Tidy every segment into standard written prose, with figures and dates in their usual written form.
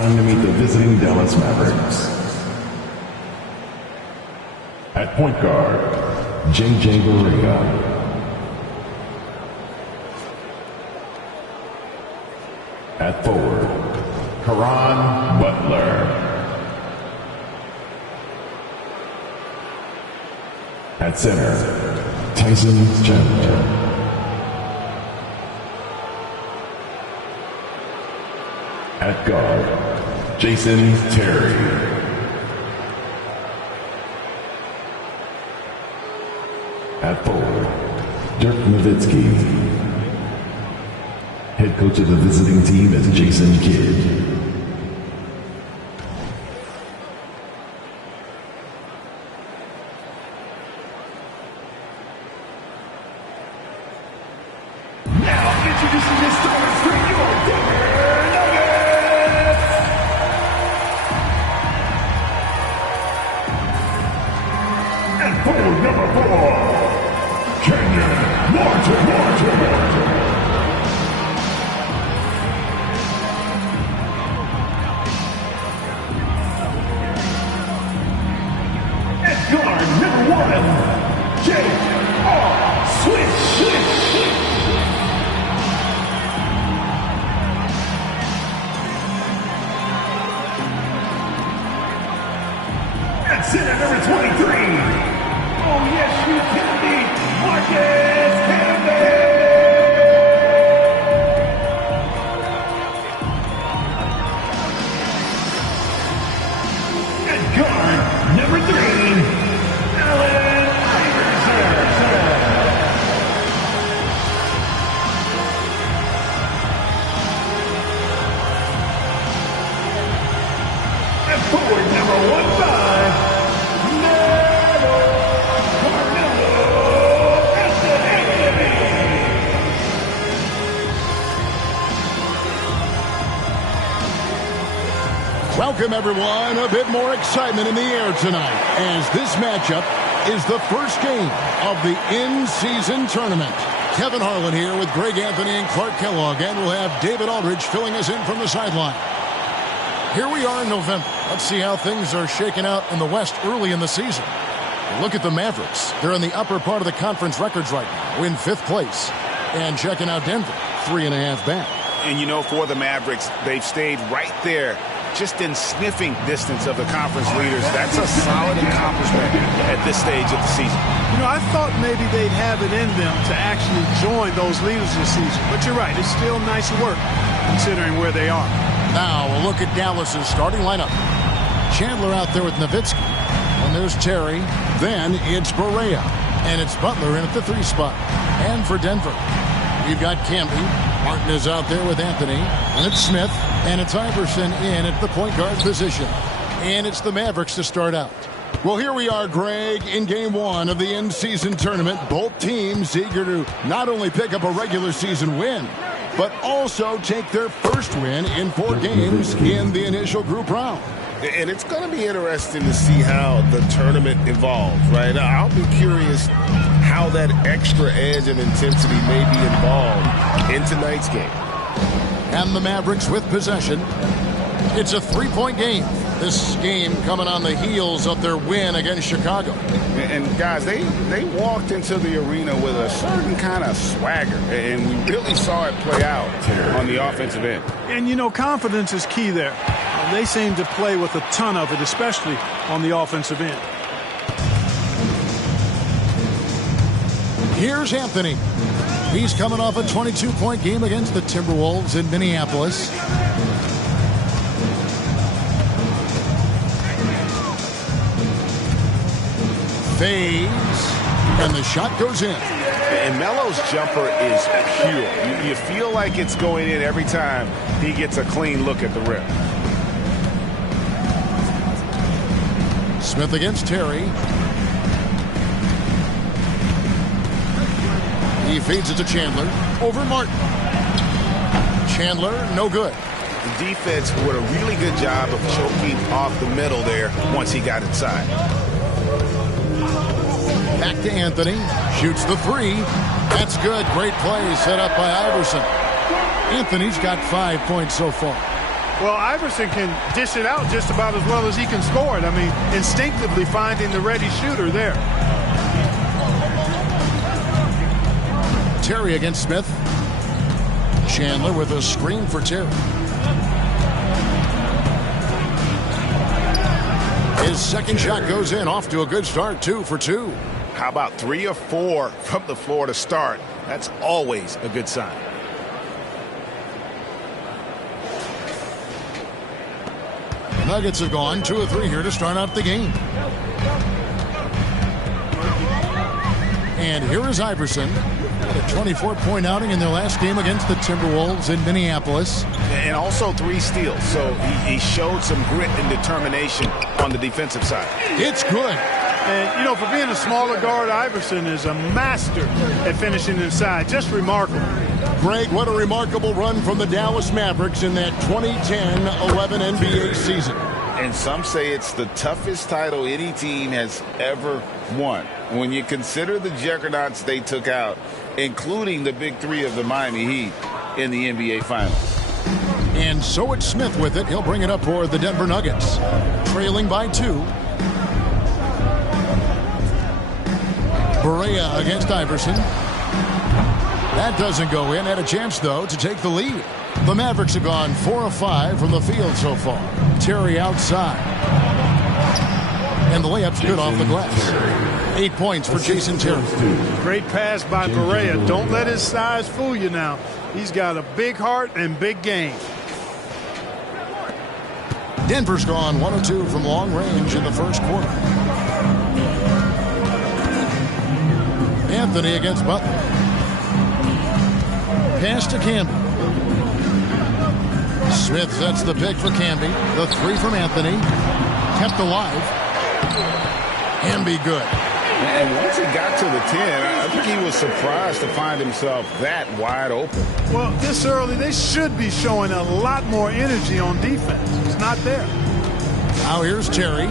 time to meet the visiting Dallas Mavericks. At point guard, J.J. Barea. At forward, Caron Butler. At center, Tyson Chandler. At guard, Jason Terry. At forward, Dirk Nowitzki. Head coach of the visiting team is Jason Kidd. Now introducing the stars for your Denver Nuggets. And forward number 4, Kenyon Martin. Guard number 1, J.R. Swish. At center number 23, oh yes you can be, Marcus Camby. At guard number 3, forward number 15, Welcome, everyone. A bit more excitement in the air tonight as this matchup is the first game of the in-season tournament. Kevin Harlan here with Greg Anthony and Clark Kellogg, and we'll have David Aldridge filling us in from the sideline. Here we are in November. Let's see how things are shaking out in the West early in the season. Look at the Mavericks. They're in the upper part of the conference records right now, in 5th place. And checking out Denver, 3.5 back. And you know, for the Mavericks, they've stayed right there, just in sniffing distance of the conference leaders. That's a solid accomplishment at this stage of the season. You know, I thought maybe they'd have it in them to actually join those leaders this season. But you're right, it's still nice work considering where they are. Now we'll look at Dallas's starting lineup. Chandler out there with Nowitzki. And there's Terry. Then it's Barea. And it's Butler in at the 3 spot. And for Denver, we've got Camby. Martin is out there with Anthony. And it's Smith. And it's Iverson in at the point guard position. And it's the Mavericks to start out. Well, here we are, Greg, in game 1 of the in-season tournament. Both teams eager to not only pick up a regular season win, but also take their first win in 4 games in the initial group round. And it's going to be interesting to see how the tournament evolves, right? I'll be curious how that extra edge of intensity may be involved in tonight's game. And the Mavericks with possession. It's a 3-point game. This game coming on the heels of their win against Chicago. And guys, they walked into the arena with a certain kind of swagger, and we really saw it play out on the offensive end. And, you know, confidence is key there. They seem to play with a ton of it, especially on the offensive end. Here's Anthony. He's coming off a 22-point game against the Timberwolves in Minneapolis. Fades, and the shot goes in. And Melo's jumper is pure. You feel like it's going in every time he gets a clean look at the rim. Smith against Terry. He feeds it to Chandler. Over Martin. Chandler, no good. The defense did a really good job of choking off the middle there once he got inside. Back to Anthony. Shoots the 3. That's good. Great play set up by Iverson. Anthony's got 5 points so far. Well, Iverson can dish it out just about as well as he can score it. I mean, instinctively finding the ready shooter there. Terry against Smith. Chandler with a screen for Terry. His second shot goes in, off to a good start, 2 for 2. How about 3 or 4 from the floor to start? That's always a good sign. The Nuggets have gone 2 or 3 here to start out the game. And here is Iverson. A 24-point outing in their last game against the Timberwolves in Minneapolis. And also 3 steals. So he showed some grit and determination on the defensive side. It's good. And, you know, for being a smaller guard, Iverson is a master at finishing inside. Just remarkable. Greg, what a remarkable run from the Dallas Mavericks in that 2010-11 NBA season. And some say it's the toughest title any team has ever won. When you consider the juggernauts they took out, including the big 3 of the Miami Heat in the NBA Finals. And so it's Smith with it. He'll bring it up for the Denver Nuggets. Trailing by 2. Barea against Iverson. That doesn't go in. Had a chance, though, to take the lead. The Mavericks have gone 4 of 5 from the field so far. Terry outside. And the layup's good off the glass. 8 points for Jason Terry. Great pass by Barea. Don't let his size fool you now. He's got a big heart and big game. Denver's gone 1 of 2 from long range in the first quarter. Anthony against Butler. Pass to Camby. Smith sets the pick for Camby. The 3 from Anthony. Kept alive. Camby good. And once he got to the 10, I think he was surprised to find himself that wide open. Well, this early, they should be showing a lot more energy on defense. It's not there. Now here's Terry.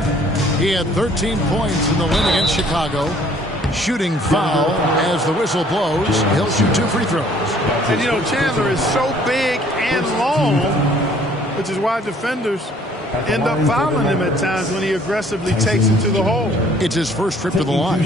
He had 13 points in the win against Chicago. Shooting foul as the whistle blows. He'll shoot 2 free throws. And, you know, Chandler is so big and long, which is why defenders end up fouling him at times when he aggressively takes it to the hole. It's his first trip to the line.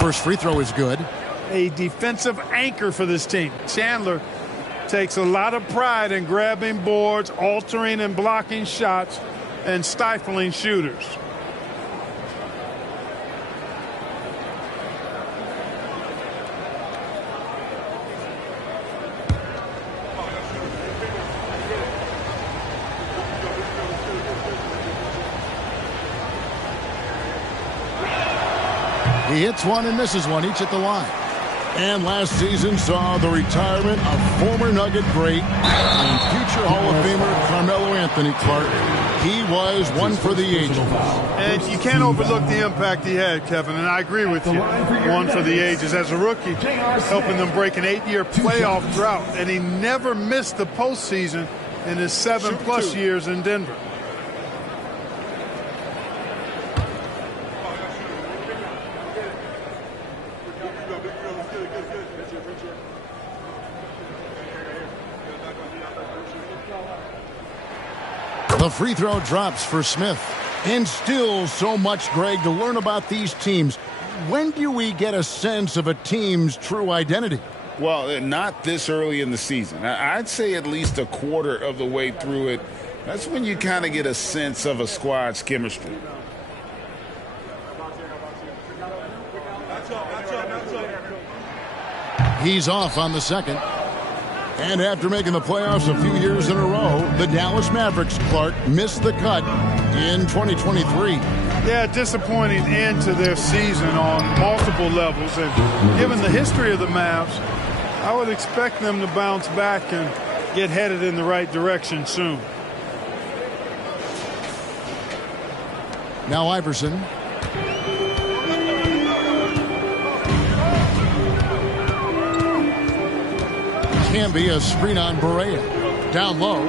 First free throw is good. A defensive anchor for this team. Chandler takes a lot of pride in grabbing boards, altering and blocking shots, and stifling shooters. He hits one and misses one, each at the line. And last season saw the retirement of former Nugget great and future Hall of Famer Carmelo Anthony Clark. He was one for the ages. And you can't overlook the impact he had, Kevin, and I agree with you. One for the ages. As a rookie, helping them break an 8-year playoff drought, and he never missed the postseason in his 7+ years in Denver. The free throw drops for Smith. And still so much, Greg, to learn about these teams. When do we get a sense of a team's true identity? Well, not this early in the season. I'd say at least a quarter of the way through it. That's when you kind of get a sense of a squad's chemistry. He's off on the second. And after making the playoffs a few years in a row, the Dallas Mavericks, Clark, missed the cut in 2023. Yeah, disappointing end to their season on multiple levels. And given the history of the Mavs, I would expect them to bounce back and get headed in the right direction soon. Now Iverson. Camby, a screen on Barea. Down low.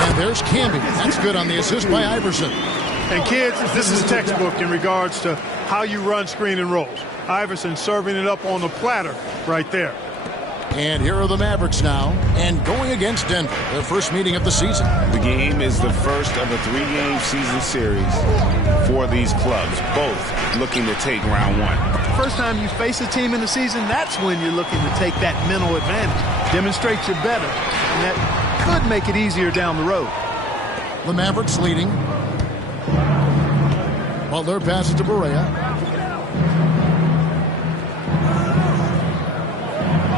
And there's Camby. That's good on the assist by Iverson. And kids, this is textbook in regards to how you run screen and rolls. Iverson serving it up on the platter right there. And here are the Mavericks now, and going against Denver, their first meeting of the season. The game is the first of a 3-game season series for these clubs, both looking to take round one. First time you face a team in the season, that's when you're looking to take that mental advantage. Demonstrate you're better, and that could make it easier down the road. The Mavericks leading. Butler passes to Barea.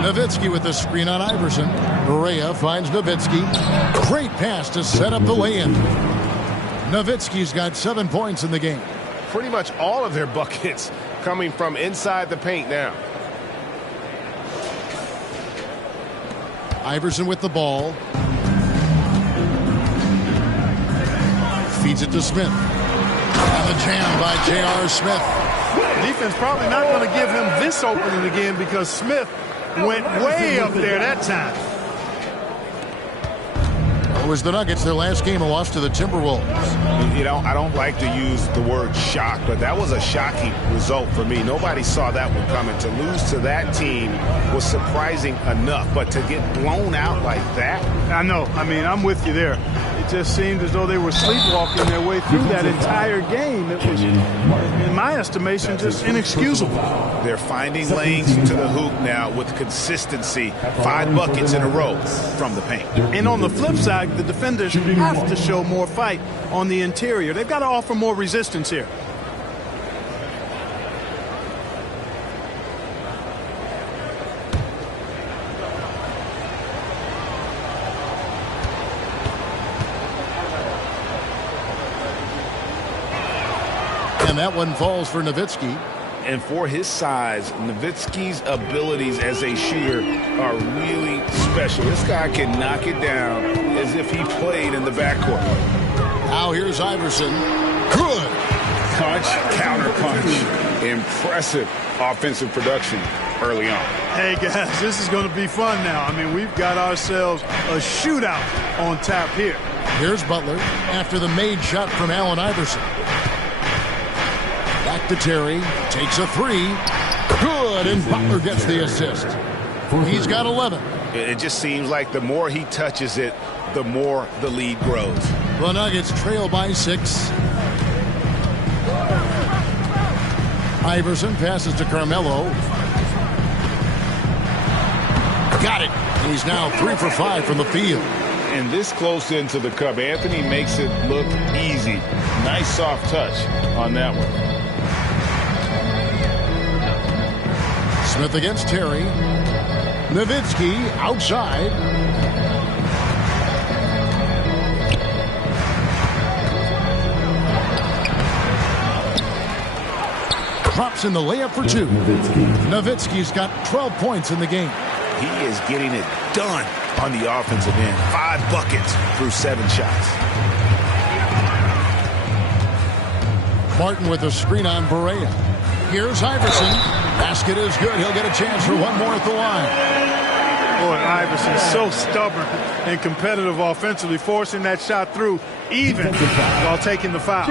Nowitzki with the screen on Iverson. Barea finds Nowitzki. Great pass to set up the lay-in. Nowitzki's got 7 points in the game. Pretty much all of their buckets coming from inside the paint now. Iverson with the ball. Feeds it to Smith. And the jam by J.R. Smith. Defense probably not going to give him this opening again because Smith went way up there that time. It was the Nuggets, their last game, a loss to the Timberwolves. You know, I don't like to use the word shock, but that was a shocking result for me. Nobody saw that one coming. To lose to that team was surprising enough, but to get blown out like that? I know. I mean, I'm with you there. It just seemed as though they were sleepwalking their way through that entire game. It was, in my estimation, just inexcusable. They're finding lanes to the hoop now with consistency. 5 buckets in a row from the paint. And on the flip side, the defenders have to show more fight on the interior. They've got to offer more resistance here. And that one falls for Nowitzki. And for his size, Nowitzki's abilities as a shooter are really special. This guy can knock it down as if he played in the backcourt. Now here's Iverson. Good. Punch, counter punch. Impressive offensive production early on. Hey, guys, this is going to be fun now. I mean, we've got ourselves a shootout on tap here. Here's Butler after the made shot from Allen Iverson. Back to Terry. Takes a 3. Good, and Butler gets the assist. He's got 11. It just seems like the more he touches it, the more the lead grows. The Nuggets trail by 6. Iverson passes to Carmelo. Got it. He's now 3 for 5 from the field. And this close into the cup, Anthony makes it look easy. Nice soft touch on that one. Smith against Terry. Nowitzki outside. Drops in the layup for 2. Nowitzki's got 12 points in the game. He is getting it done on the offensive end. 5 buckets through 7 shots. Martin with a screen on Barea. Here's Iverson. Basket is good. He'll get a chance for one more at the line. Boy, Iverson's so stubborn and competitive offensively, forcing that shot through even while taking the foul.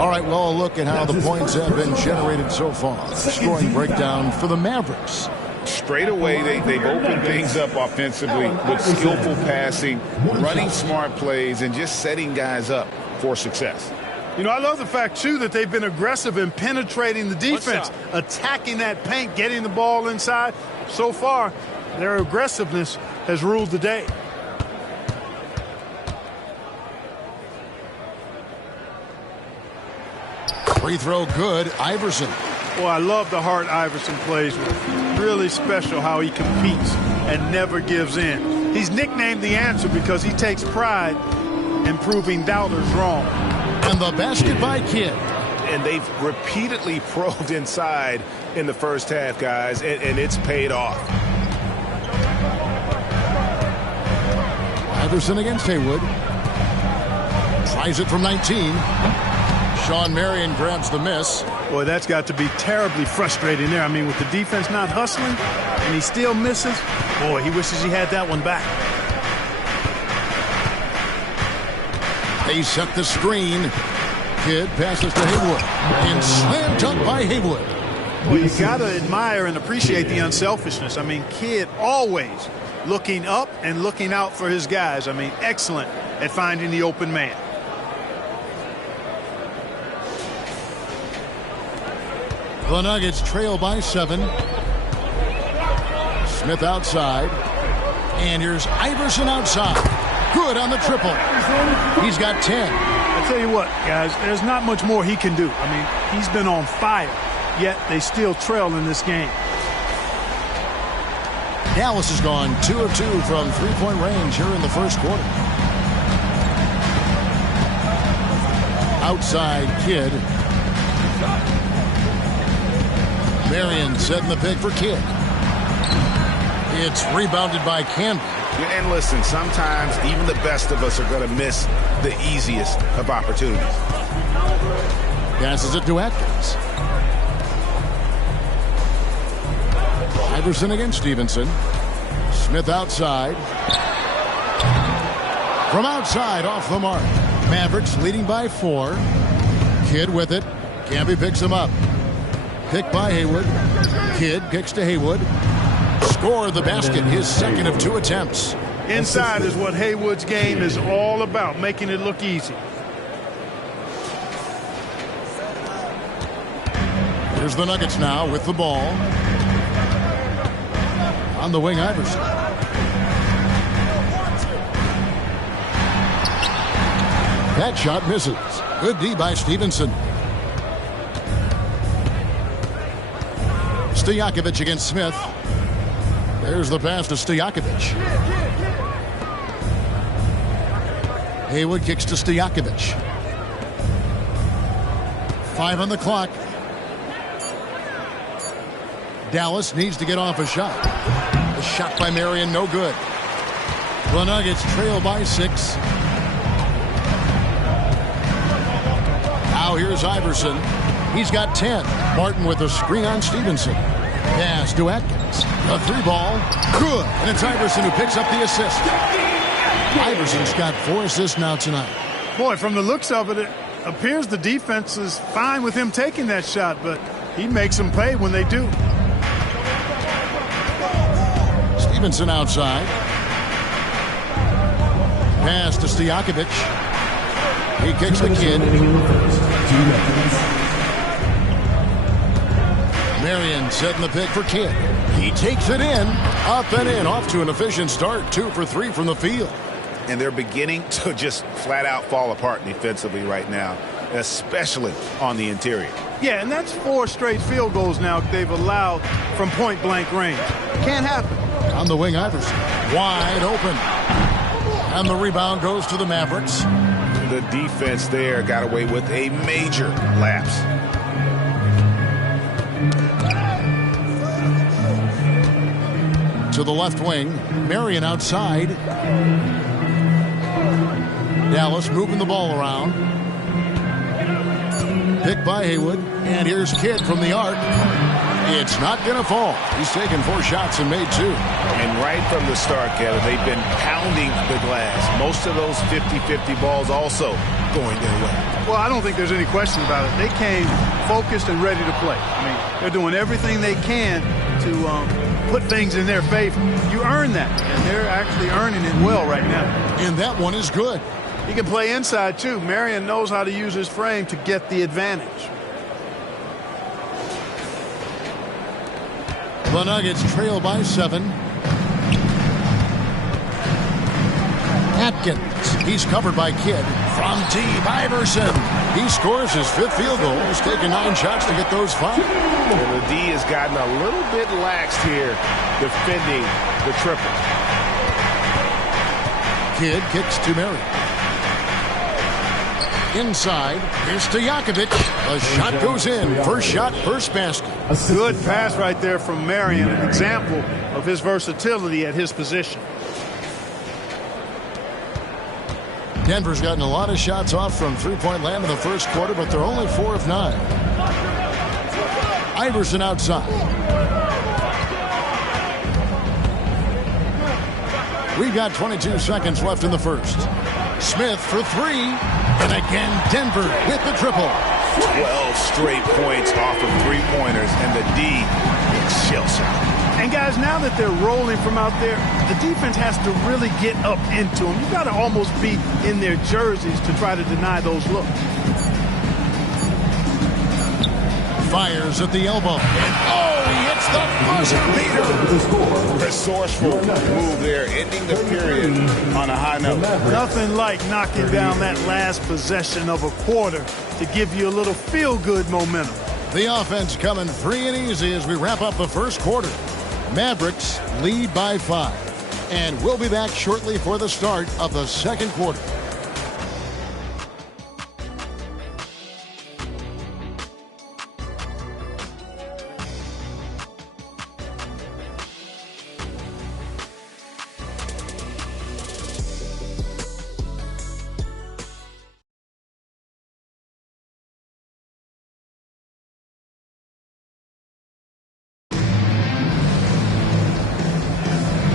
All right, well, a look at how the points have been generated so far. Scoring breakdown for the Mavericks. Straight away, they've opened things up offensively with skillful passing, running smart plays, and just setting guys up for success. You know, I love the fact, too, that they've been aggressive in penetrating the defense, attacking that paint, getting the ball inside. So far, their aggressiveness has ruled the day. Free throw good. Iverson. Well, I love the heart Iverson plays with. Really special how he competes and never gives in. He's nicknamed the answer because he takes pride in proving doubters wrong. And the basket by Kidd. And they've repeatedly probed inside in the first half, guys, and it's paid off. Iverson against Haywood. Tries it from 19. Sean Marion grabs the miss. Boy, that's got to be terribly frustrating there. I mean, with the defense not hustling and he still misses, boy, he wishes he had that one back. They set the screen. Kidd passes to Haywood. And slam dunk by Haywood. Well, you got to admire and appreciate the unselfishness. I mean, Kidd always looking up and looking out for his guys. I mean, excellent at finding the open man. The Nuggets trail by 7. Smith outside. And here's Iverson outside. Good on the triple. He's got 10. I tell you what, guys, there's not much more he can do. I mean, he's been on fire, yet they still trail in this game. Dallas has gone 2 of 2 from three-point range here in the first quarter. Outside Kidd. Marion setting the pick for Kidd. It's rebounded by Campbell. And listen, sometimes even the best of us are going to miss the easiest of opportunities. Passes it to Atkins. Iverson against Stevenson. Smith outside. From outside, off the mark. Mavericks leading by 4. Kidd with it. Camby picks him up. Pick by Haywood. Kidd kicks to Haywood. Score the basket, his second of 2 attempts. Inside is what Haywood's game is all about, making it look easy. Here's the Nuggets now with the ball. On the wing, Iverson. That shot misses. Good D by Stevenson. Stojakovic against Smith. There's the pass to Stojakovic. Haywood kicks to Stojakovic. 5 on the clock. Dallas needs to get off a shot. The shot by Marion, no good. The Nuggets trail by 6. Now here's Iverson. He's got 10. Martin with a screen on Stevenson. Pass to Atkins. A 3-ball. Good. And it's Iverson who picks up the assist. Iverson's got 4 assists now tonight. Boy, from the looks of it, it appears the defense is fine with him taking that shot, but he makes them pay when they do. Stevenson outside. Pass to Stojakovic. He kicks the Kidd. Marion setting the pick for Kidd. He takes it in. Up and in. Off to an efficient start. 2 for 3 from the field. And they're beginning to just flat out fall apart defensively right now, especially on the interior. Yeah, and that's 4 straight field goals now they've allowed from point-blank range. Can't happen. On the wing, Iverson. Wide open. And the rebound goes to the Mavericks. The defense there got away with a major lapse. To the left wing. Marion outside. Dallas moving the ball around. Picked by Haywood. And here's Kidd from the arc. It's not going to fall. He's taken 4 shots and made 2. And right from the start, Kevin, they've been pounding the glass. Most of those 50-50 balls also going their way. Well, I don't think there's any question about it. They came focused and ready to play. I mean, they're doing everything they can to put things in their favor. You earn that, and they're actually earning it well right now. And that one is good. He can play inside, too. Marion knows how to use his frame to get the advantage. The Nuggets trail by 7. Atkins. He's covered by Kidd. From deep, Iverson. He scores his 5th field goal. He's taken 9 shots to get those 5. Well, the D has gotten a little bit laxed here defending the triple. Kidd kicks to Marion. Inside, here's Stojakovic. A shot goes in. First shot, first basket. Good pass right there from Marion, an example of his versatility at his position. Denver's gotten a lot of shots off from three-point land in the first quarter, but they're only 4 of 9. Iverson outside. We've got 22 seconds left in the first. Smith for 3. And again, Denver with the triple. 12 straight points off of three-pointers, and the D is shell-shocked. And guys, now that they're rolling from out there, the defense has to really get up into them. You got to almost be in their jerseys to try to deny those looks. Fires at the elbow. And he hits the buzzer beater. Resourceful move there, ending the period on a high note. Nothing like knocking down that last possession of a quarter to give you a little feel-good momentum. The offense coming free and easy as we wrap up the first quarter. Mavericks lead by 5. And we'll be back shortly for the start of the second quarter.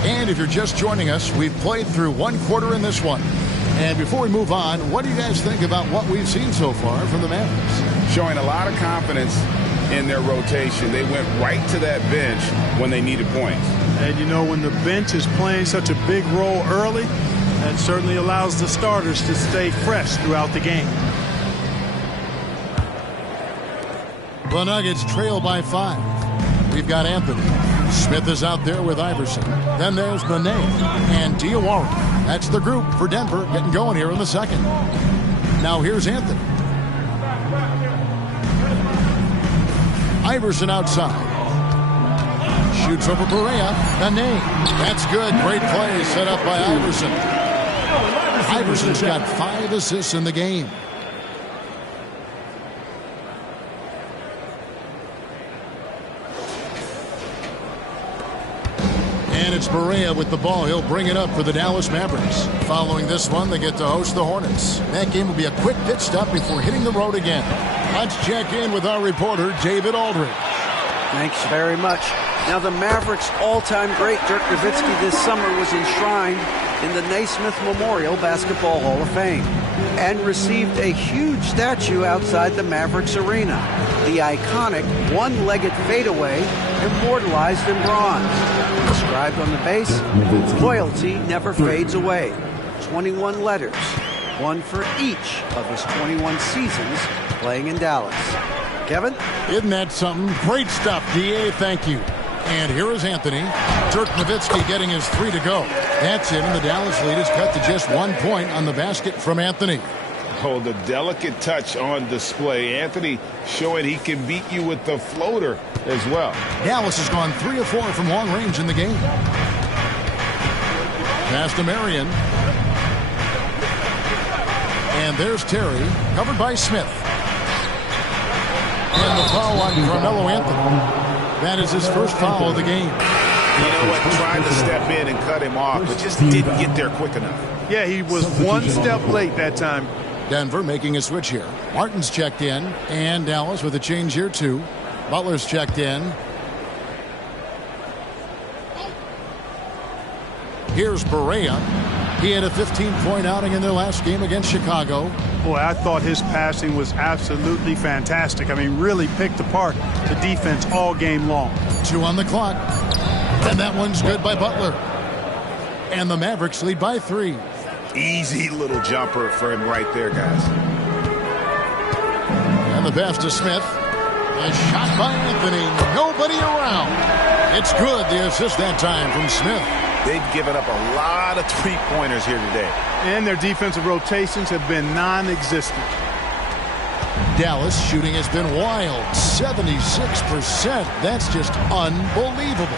And if you're just joining us, we've played through one quarter in this one. And before we move on, what do you guys think about what we've seen so far from the Mavericks? Showing a lot of confidence in their rotation. They went right to that bench when they needed points. And you know, when the bench is playing such a big role early, that certainly allows the starters to stay fresh throughout the game. The Nuggets trail by 5. We've got Anthony. Smith is out there with Iverson. Then there's Nene and Diawara. That's the group for Denver getting going here in the second. Now here's Anthony. Iverson outside. Shoots over Barea. Nene. That's good. Great play set up by Iverson. Iverson's got 5 assists in the game. And it's Barea with the ball. He'll bring it up for the Dallas Mavericks. Following this one, they get to host the Hornets. That game will be a quick pit stop before hitting the road again. Let's check in with our reporter, David Aldridge. Thanks very much. Now, the Mavericks' all-time great Dirk Nowitzki this summer was enshrined in the Naismith Memorial Basketball Hall of Fame and received a huge statue outside the Mavericks arena. The iconic one-legged fadeaway immortalized in bronze. Inscribed on the base, loyalty never fades away. 21 letters, one for each of his 21 seasons playing in Dallas. Kevin? Isn't that something? Great stuff, D.A. Thank you. And here is Anthony. Dirk Nowitzki getting his 3 to go. That's it, and the Dallas lead is cut to just 1 point on the basket from Anthony. Oh, the delicate touch on display. Anthony showing he can beat you with the floater as well. Dallas has gone 3 of 4 from long range in the game. Pass to Marion. And there's Terry, covered by Smith. And the foul on Carmelo Anthony. That is his first foul of the game. You know what? Tried to step in and cut him off, but just didn't get there quick enough. Yeah, he was one step late that time. Denver making a switch here. Martin's checked in, and Dallas with a change here too. Butler's checked in. Here's Barea. He had a 15-point outing in their last game against Chicago. Boy, I thought his passing was absolutely fantastic. I mean, really picked apart the defense all game long. 2 on the clock. And that one's good by Butler. And the Mavericks lead by 3. Easy little jumper for him right there, guys. And the pass to Smith. A shot by Anthony. Nobody around. It's good. The assist that time from Smith. They've given up a lot of three-pointers here today. And their defensive rotations have been non-existent. Dallas shooting has been wild. 76%. That's just unbelievable.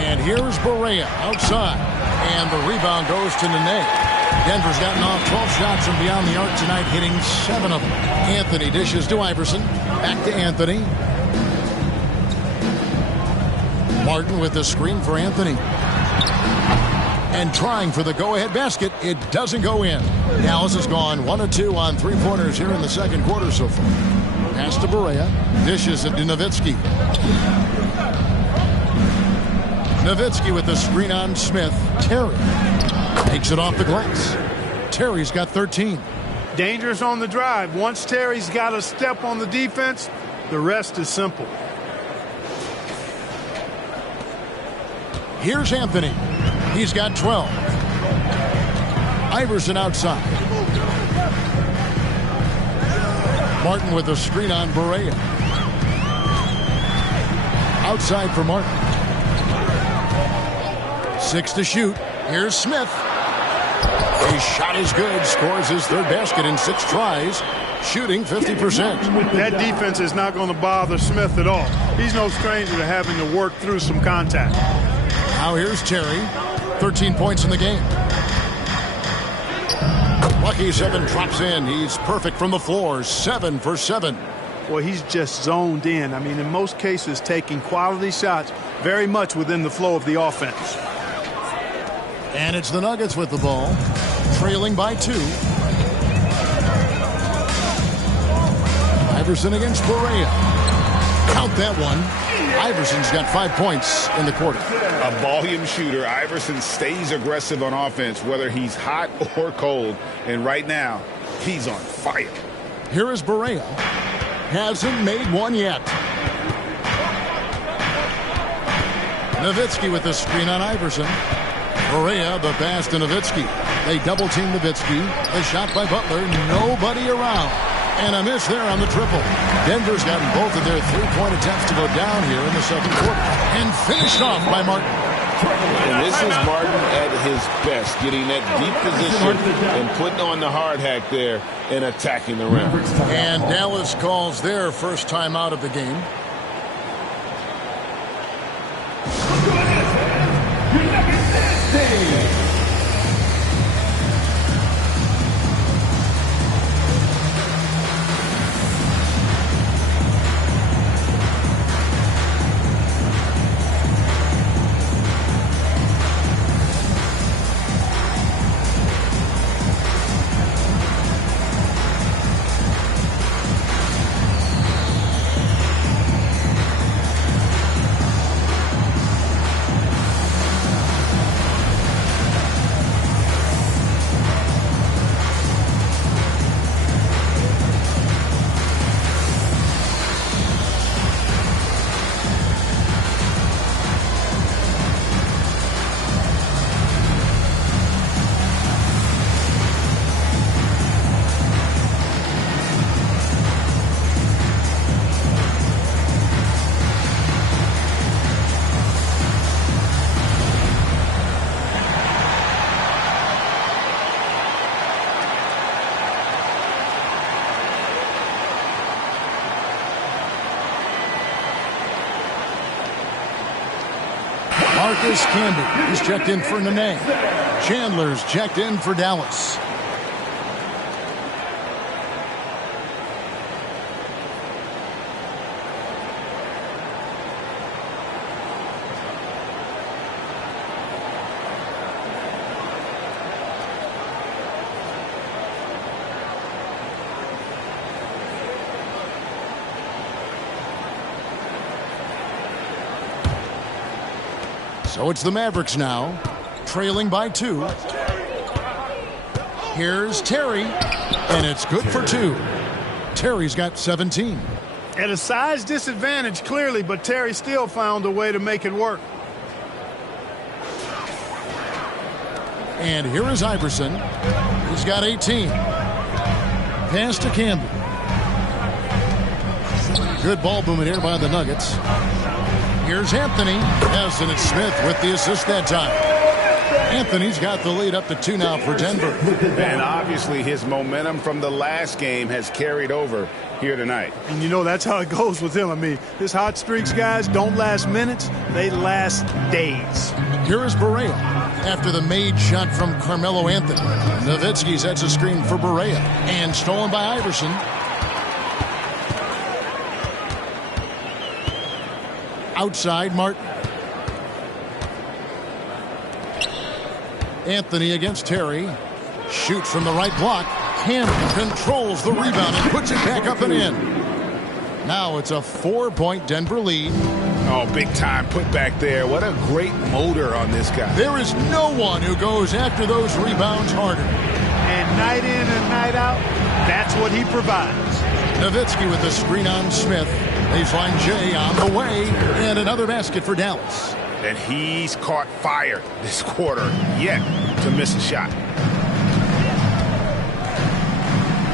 And here's Barea outside. And the rebound goes to Nene. Denver's gotten off 12 shots from beyond the arc tonight, hitting 7 of them. Anthony dishes to Iverson. Back to Anthony. Martin with the screen for Anthony. And trying for the go-ahead basket, it doesn't go in. Dallas has gone 1 of 2 on three-pointers here in the second quarter so far. Pass to Barea. Dishes it to Nowitzki. Nowitzki with the screen on Smith. Terry takes it off the glass. Terry's got 13. Dangerous on the drive. Once Terry's got a step on the defense, the rest is simple. Here's Anthony. He's got 12. Iverson outside. Martin with the screen on Barea. Outside for Martin. 6 to shoot. Here's Smith. His shot is good. Scores his third basket in 6 tries. Shooting 50%. That defense is not going to bother Smith at all. He's no stranger to having to work through some contact. Now here's Terry. 13 points in the game. Lucky 7 drops in. He's perfect from the floor. 7 for 7. Well, he's just zoned in. I mean, in most cases, taking quality shots very much within the flow of the offense. And it's the Nuggets with the ball. Trailing by 2. Iverson against Barea. Count that one. Iverson's got 5 points in the quarter. A volume shooter. Iverson stays aggressive on offense, whether he's hot or cold. And right now, he's on fire. Here is Barea. Hasn't made one yet. Nowitzki with the screen on Iverson. Barea, the pass to Nowitzki. They double-team Nowitzki. The shot by Butler. Nobody around. And a miss there on the triple. Denver's gotten both of their three-point attempts to go down here in the second quarter. And finished off by Martin. And this is Martin at his best, getting that deep position and putting on the hard hack there and attacking the rim. And Dallas calls their first time out of the game. Marcus Camby is checked in for Nene. Chandler's checked in for Dallas. So it's the Mavericks now, trailing by 2. Here's Terry, and it's good for 2. Terry's got 17. At a size disadvantage, clearly, but Terry still found a way to make it work. And here is Iverson. He's got 18. Pass to Camby. Good ball movement here by the Nuggets. Here's Anthony. Yes, and it's Smith with the assist that time. Anthony's got the lead up to 2 now for Denver. And obviously his momentum from the last game has carried over here tonight. And you know that's how it goes with him. I mean, his hot streaks, guys, don't last minutes. They last days. Here is Barea after the made shot from Carmelo Anthony. Nowitzki sets a screen for Barea. And stolen by Iverson. Outside, Martin. Anthony against Terry. Shoots from the right block. Campbell controls the rebound and puts it back up and in. Now it's a 4-point Denver lead. Oh, big time put back there. What a great motor on this guy. There is no one who goes after those rebounds harder. And night in and night out, that's what he provides. Nowitzki with the screen on Smith. Baseline J on the way. And another basket for Dallas. And he's caught fire this quarter yet to miss a shot.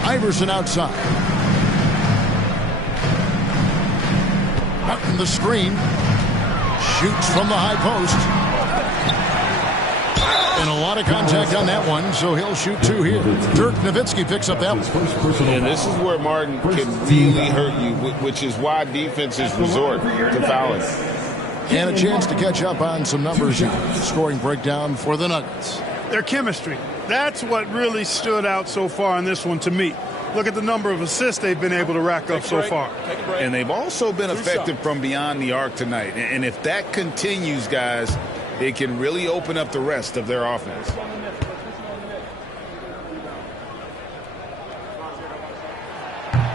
Iverson outside. Out in the screen. Shoots from the high post. And a lot of contact on that one, so he'll shoot 2 here. Dirk Nowitzki picks up that one. And this is where Martin can really hurt you, which is why defenses resort to fouling. And a chance to catch up on some numbers here. Scoring breakdown for the Nuggets. Their chemistry. That's what really stood out so far in this one to me. Look at the number of assists they've been able to rack up so far. And they've also been effective from beyond the arc tonight. And if that continues, guys, it can really open up the rest of their offense.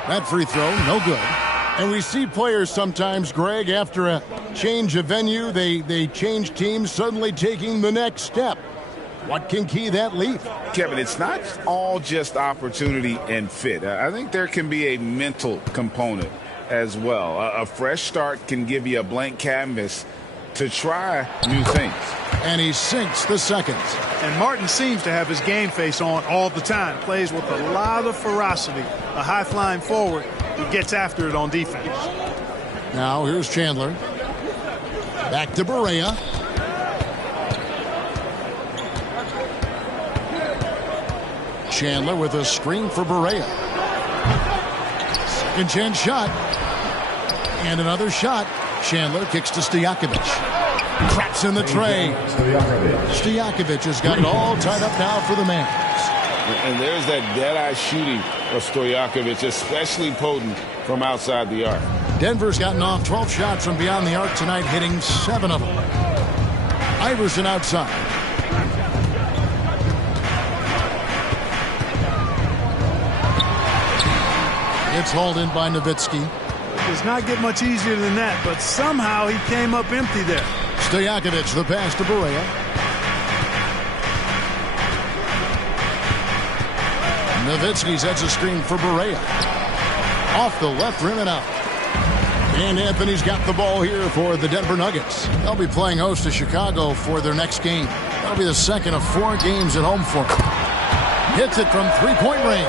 That free throw, no good. And we see players sometimes, Greg, after a change of venue, they change teams, suddenly taking the next step. What can key that leap? Kevin, it's not all just opportunity and fit. I think there can be a mental component as well. A fresh start can give you a blank canvas to try new things. And he sinks the second. And Martin seems to have his game face on all the time. Plays with a lot of ferocity. A high-flying forward who gets after it on defense. Now here's Chandler. Back to Barea. Chandler with a screen for Barea. Second chance shot. And another shot. Chandler kicks to Stojakovic. Traps in the tray. Stojakovic has got it all tied up now for the Mavericks. And there's that dead-eye shooting of Stojakovic, especially potent from outside the arc. Denver's gotten off 12 shots from beyond the arc tonight, hitting 7 of them. Iverson outside. It's hauled in by Nowitzki. Does not get much easier than that, but somehow he came up empty there. Stojakovic, the pass to Barea. Nowitzki sets a screen for Barea. Off the left rim and out. And Anthony's got the ball here for the Denver Nuggets. They'll be playing host to Chicago for their next game. That'll be the second of 4 games at home for him. Hits it from 3-point range.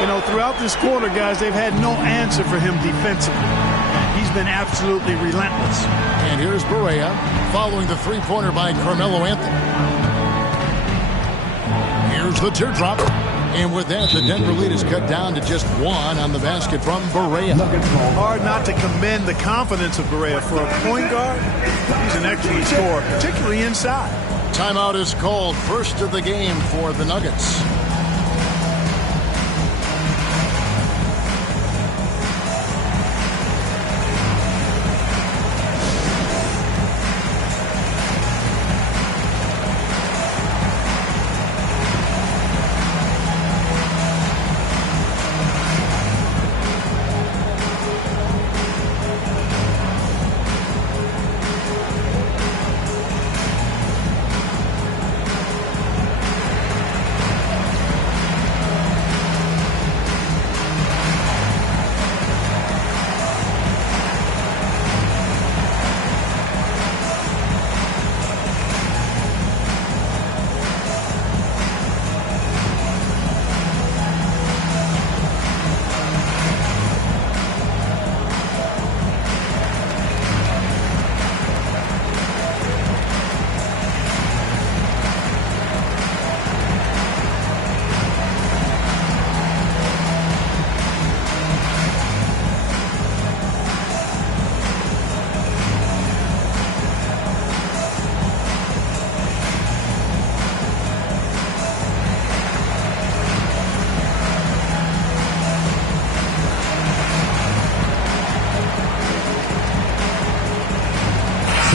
You know, throughout this quarter, guys, they've had no answer for him defensively. He's been absolutely relentless. And here's Barea following the three-pointer by Carmelo Anthony. Here's the teardrop. And with that, the Denver lead is cut down to just 1 on the basket from Barea. Hard not to commend the confidence of Barea for a point guard. He's an excellent scorer, particularly inside. Timeout is called. First of the game for the Nuggets.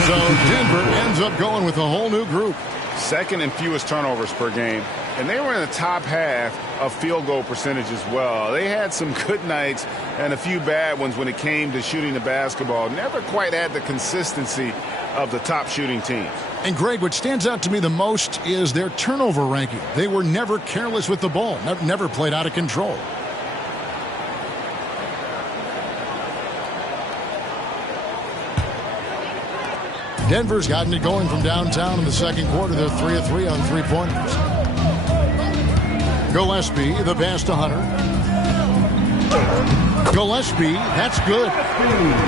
So Denver ends up going with a whole new group. Second and fewest turnovers per game. And they were in the top half of field goal percentage as well. They had some good nights and a few bad ones when it came to shooting the basketball. Never quite had the consistency of the top shooting teams. And Greg, what stands out to me the most is their turnover ranking. They were never careless with the ball, never played out of control. Denver's gotten it going from downtown in the second quarter. They're 3 of 3 on three-pointers. Gillespie, the pass to Hunter. Gillespie, that's good.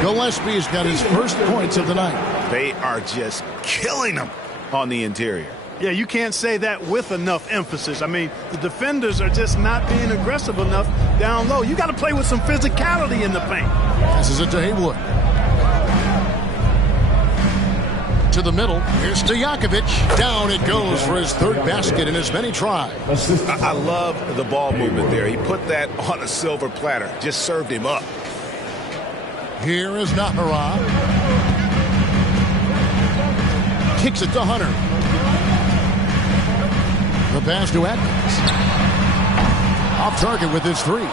Gillespie's got his first points of the night. They are just killing them on the interior. Yeah, you can't say that with enough emphasis. I mean, the defenders are just not being aggressive enough down low. You got to play with some physicality in the paint. Passes it to Haywood. To the middle. Here's Stojakovic. Down it goes for his third basket in as many tries. I love the ball movement there. He put that on a silver platter. Just served him up. Here is Nahara. Kicks it to Hunter. The pass to Atkins. Off target with his three.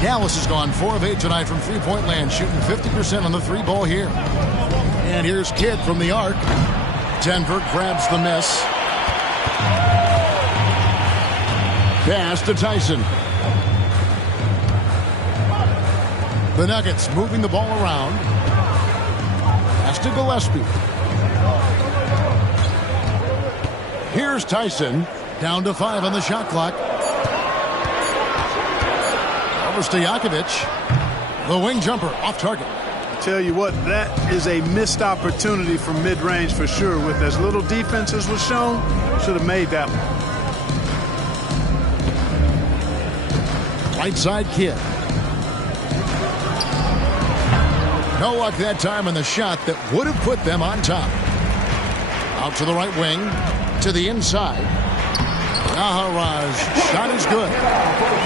Dallas has gone 4 of 8 tonight from three-point land, shooting 50% on the three ball here. And here's Kidd from the arc. Denver grabs the miss. Pass to Tyson. The Nuggets moving the ball around. Pass to Gillespie. Here's Tyson. Down to 5 on the shot clock. Over Stojakovic. The wing jumper off target. Tell you what, that is a missed opportunity from mid-range for sure. With as little defense as was shown, should have made that one. Right side Kidd. No luck that time on the shot that would have put them on top. Out to the right wing, to the inside. Naharaj shot is good.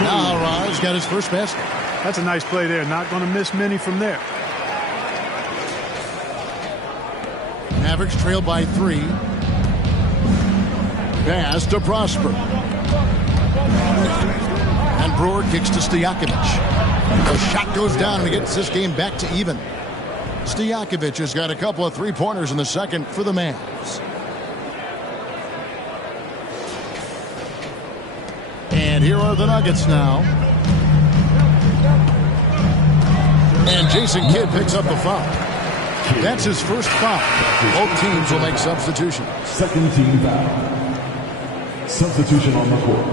Naharaj got his first basket. That's a nice play there. Not going to miss many from there. Mavericks trail by 3. Pass to Prosper. And Brewer kicks to Stojakovic. The shot goes down and gets this game back to even. Stojakovic has got a couple of three-pointers in the second for the Mavs. And here are the Nuggets now. And Jason Kidd picks up the foul. That's his first foul. Both teams will make substitutions. Second team foul. Substitution on the court.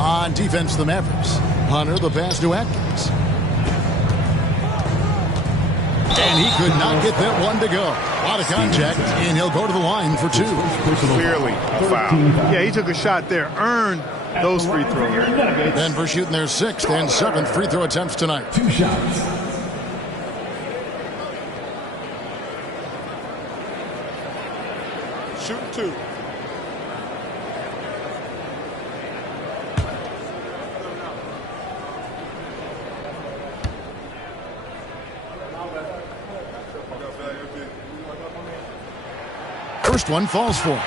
On defense, the Mavericks. Hunter, the pass to Atkins. And he could not get that one to go. A lot of contact, and he'll go to the line for 2. Clearly a foul. Yeah, he took a shot there. Earned those free throws. Denver shooting their 6th and 7th free throw attempts tonight. 2 shots. Shoot 2. First one falls for him.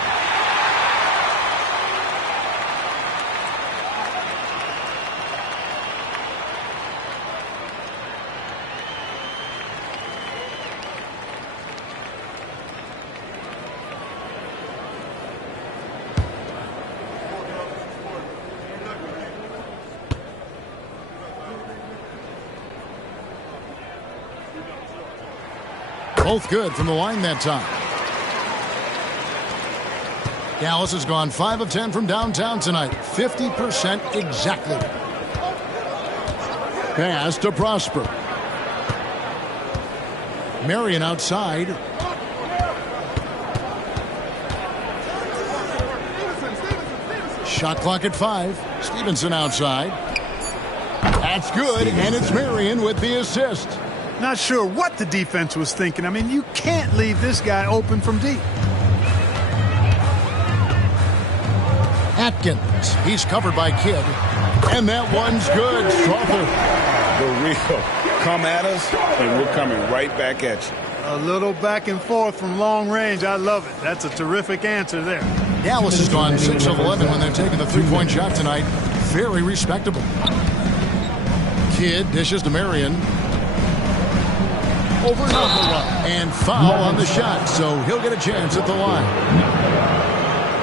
Both good from the line that time. Dallas has gone 5 of 10 from downtown tonight. 50% exactly. Pass to Prosper. Marion outside. Shot clock at 5. Stevenson outside. That's good, and it's Marion with the assist. Not sure what the defense was thinking. I mean, you can't leave this guy open from deep. Atkins, he's covered by Kidd. And that one's good. Strother. For real. Come at us, and we're coming right back at you. A little back and forth from long range. I love it. That's a terrific answer there. Dallas has gone 6 of 11 when they've taken the three-point shot tonight. Very respectable. Kidd dishes to Marion. Over and foul on the shot, so he'll get a chance at the line.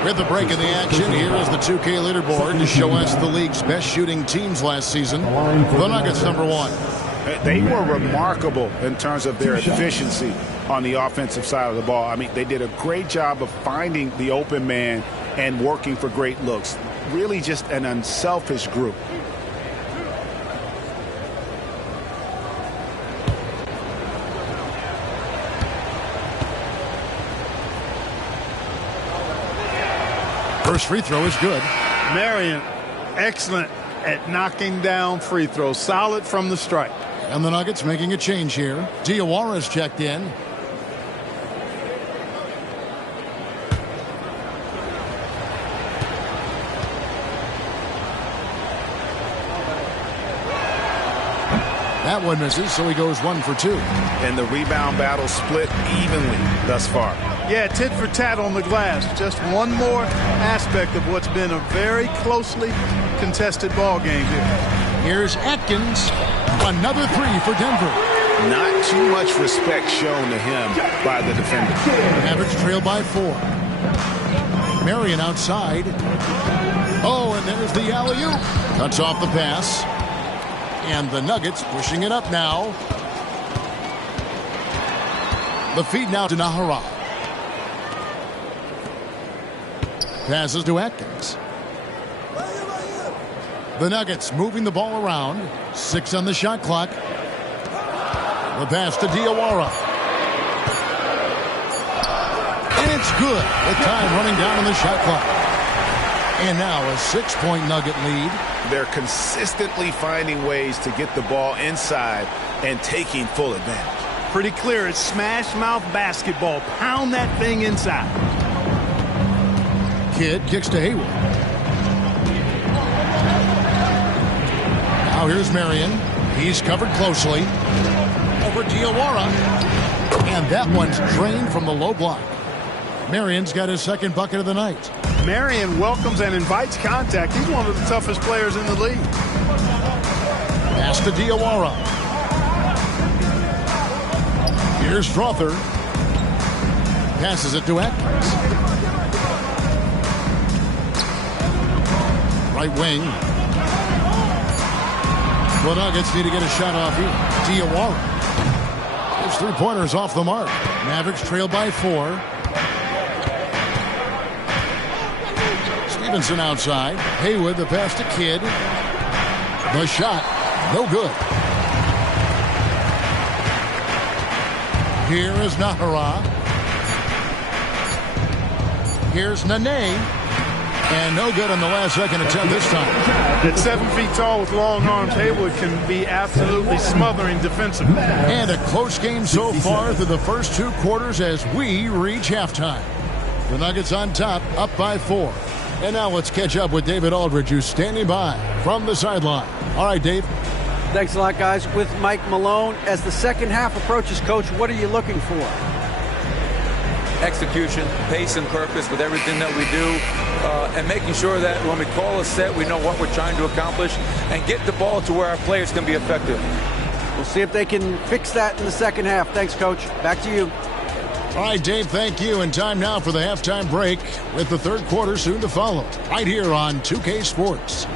With the break in the action, here is the 2K leaderboard to show us the league's best shooting teams last season. The Nuggets, number 1. They were remarkable in terms of their efficiency on the offensive side of the ball. I mean, they did a great job of finding the open man and working for great looks. Really just an unselfish group. First free throw is good. Marion, excellent at knocking down free throws. Solid from the stripe. And the Nuggets making a change here. Diawara's checked in. That one misses, so he goes 1 for 2. And the rebound battle split evenly thus far. Yeah, tit for tat on the glass. Just one more aspect of what's been a very closely contested ball game here. Here's Atkins. Another 3 for Denver. Not too much respect shown to him by the defender. Mavericks trail by 4. Marion outside. Oh, and there's the alley-oop. Cuts off the pass. And the Nuggets pushing it up now. The feed now to Nahara. Passes to Atkins. The Nuggets moving the ball around. 6 on the shot clock. The pass to Diawara. And it's good. With time running down on the shot clock. And now a 6-point Nugget lead. They're consistently finding ways to get the ball inside and taking full advantage. Pretty clear. It's smash mouth basketball. Pound that thing inside. Kidd kicks to Hayward. Now here's Marion. He's covered closely. Over Diawara. And that one's drained from the low block. Marion's got his second bucket of the night. Marion welcomes and invites contact. He's one of the toughest players in the league. Pass to Diawara. Here's Strother. Passes it to Atkins. Right wing. The Nuggets need to get a shot off here. Diawara. His three-pointers off the mark. Mavericks trail by 4. Stevenson outside. Haywood, the pass to Kidd. The shot, no good. Here is Nahara. Here's Nene. And no good on the last second attempt this time. At 7 feet tall with long arms, Haywood can be absolutely smothering defensively. And a close game so far through the first 2 quarters as we reach halftime. The Nuggets on top, up by 4. And now let's catch up with David Aldridge, who's standing by from the sideline. All right, Dave. Thanks a lot, guys. With Mike Malone, as the second half approaches, Coach, what are you looking for? Execution, pace, and purpose with everything that we do, and making sure that when we call a set, we know what we're trying to accomplish, and get the ball to where our players can be effective. We'll see if they can fix that in the second half. Thanks, Coach. Back to you. All right, Dave, thank you. And time now for the halftime break with the third quarter soon to follow. Right here on 2K Sports.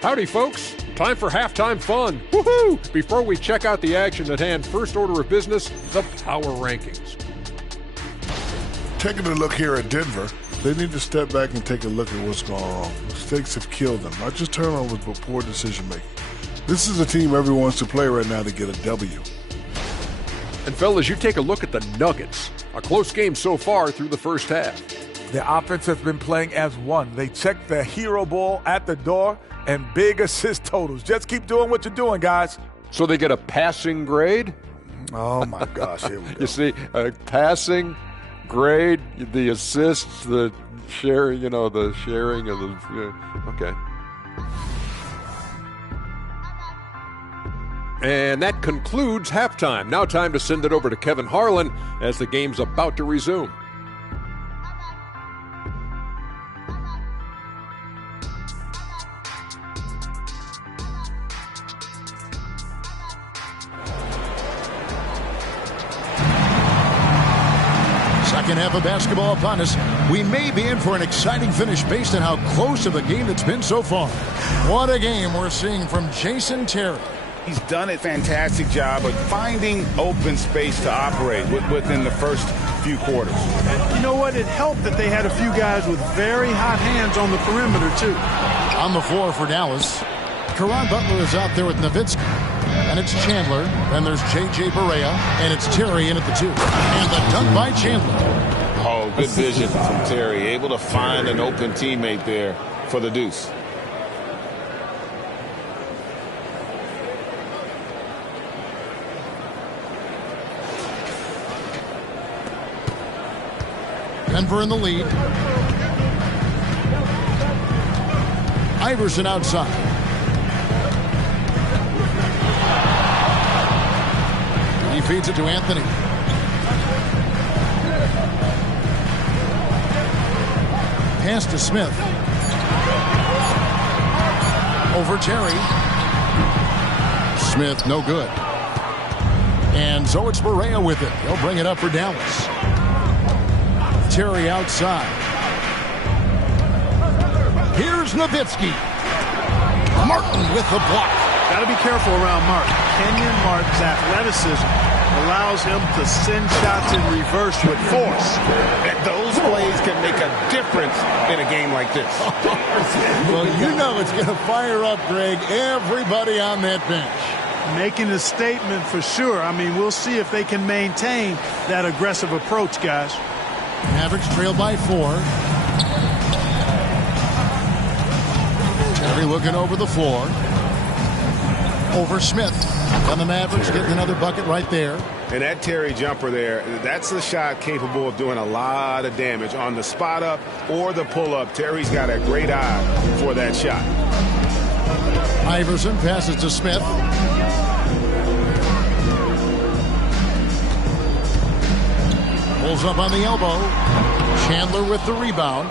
Howdy, folks. Time for halftime fun. Woohoo! Before we check out the action at hand, first order of business, the power rankings. Taking a look here at Denver, they need to step back and take a look at what's going wrong. Mistakes have killed them, not just turnovers, but poor decision-making. This is a team everyone wants to play right now to get a W. And fellas, you take a look at the Nuggets. A close game so far through the first half. The offense has been playing as one. They checked the hero ball at the door and big assist totals. Just keep doing what you're doing, guys. So they get a passing grade? Oh, my gosh. Here we go. You see, passing, grade, the assists, the sharing, the sharing of the. Okay. And that concludes halftime. Now time to send it over to Kevin Harlan as the game's about to resume. Second half of basketball upon us. We may be in for an exciting finish based on how close of a game it's been so far. What a game we're seeing from Jason Terry. He's done a fantastic job of finding open space to operate within the first few quarters. And you know what? It helped that they had a few guys with very hot hands on the perimeter, too. On the floor for Dallas, Caron Butler is out there with Nowitzki. And it's Chandler, and there's J.J. Barea, and it's Terry in at the 2. And the dunk by Chandler. Oh, good vision from Terry. Able to find an open teammate there for the deuce. Denver in the lead. Iverson outside. He feeds it to Anthony. Pass to Smith. Over Terry. Smith, no good. And so it's Barea with it. He'll bring it up for Dallas. Terry outside. Here's Nowitzki. Martin with the block. Got to be careful around Martin. Kenyon Martin's athleticism allows him to send shots in reverse with force. Those plays can make a difference in a game like this. Well, you know it's going to fire up, Greg, everybody on that bench. Making a statement for sure. I mean, we'll see if they can maintain that aggressive approach, guys. Mavericks trail by 4. Terry looking over the floor. Over Smith. And the Mavericks getting another bucket right there. And that Terry jumper there, that's a shot capable of doing a lot of damage on the spot up or the pull up. Terry's got a great eye for that shot. Iverson passes to Smith. Pulls up on the elbow. Chandler with the rebound.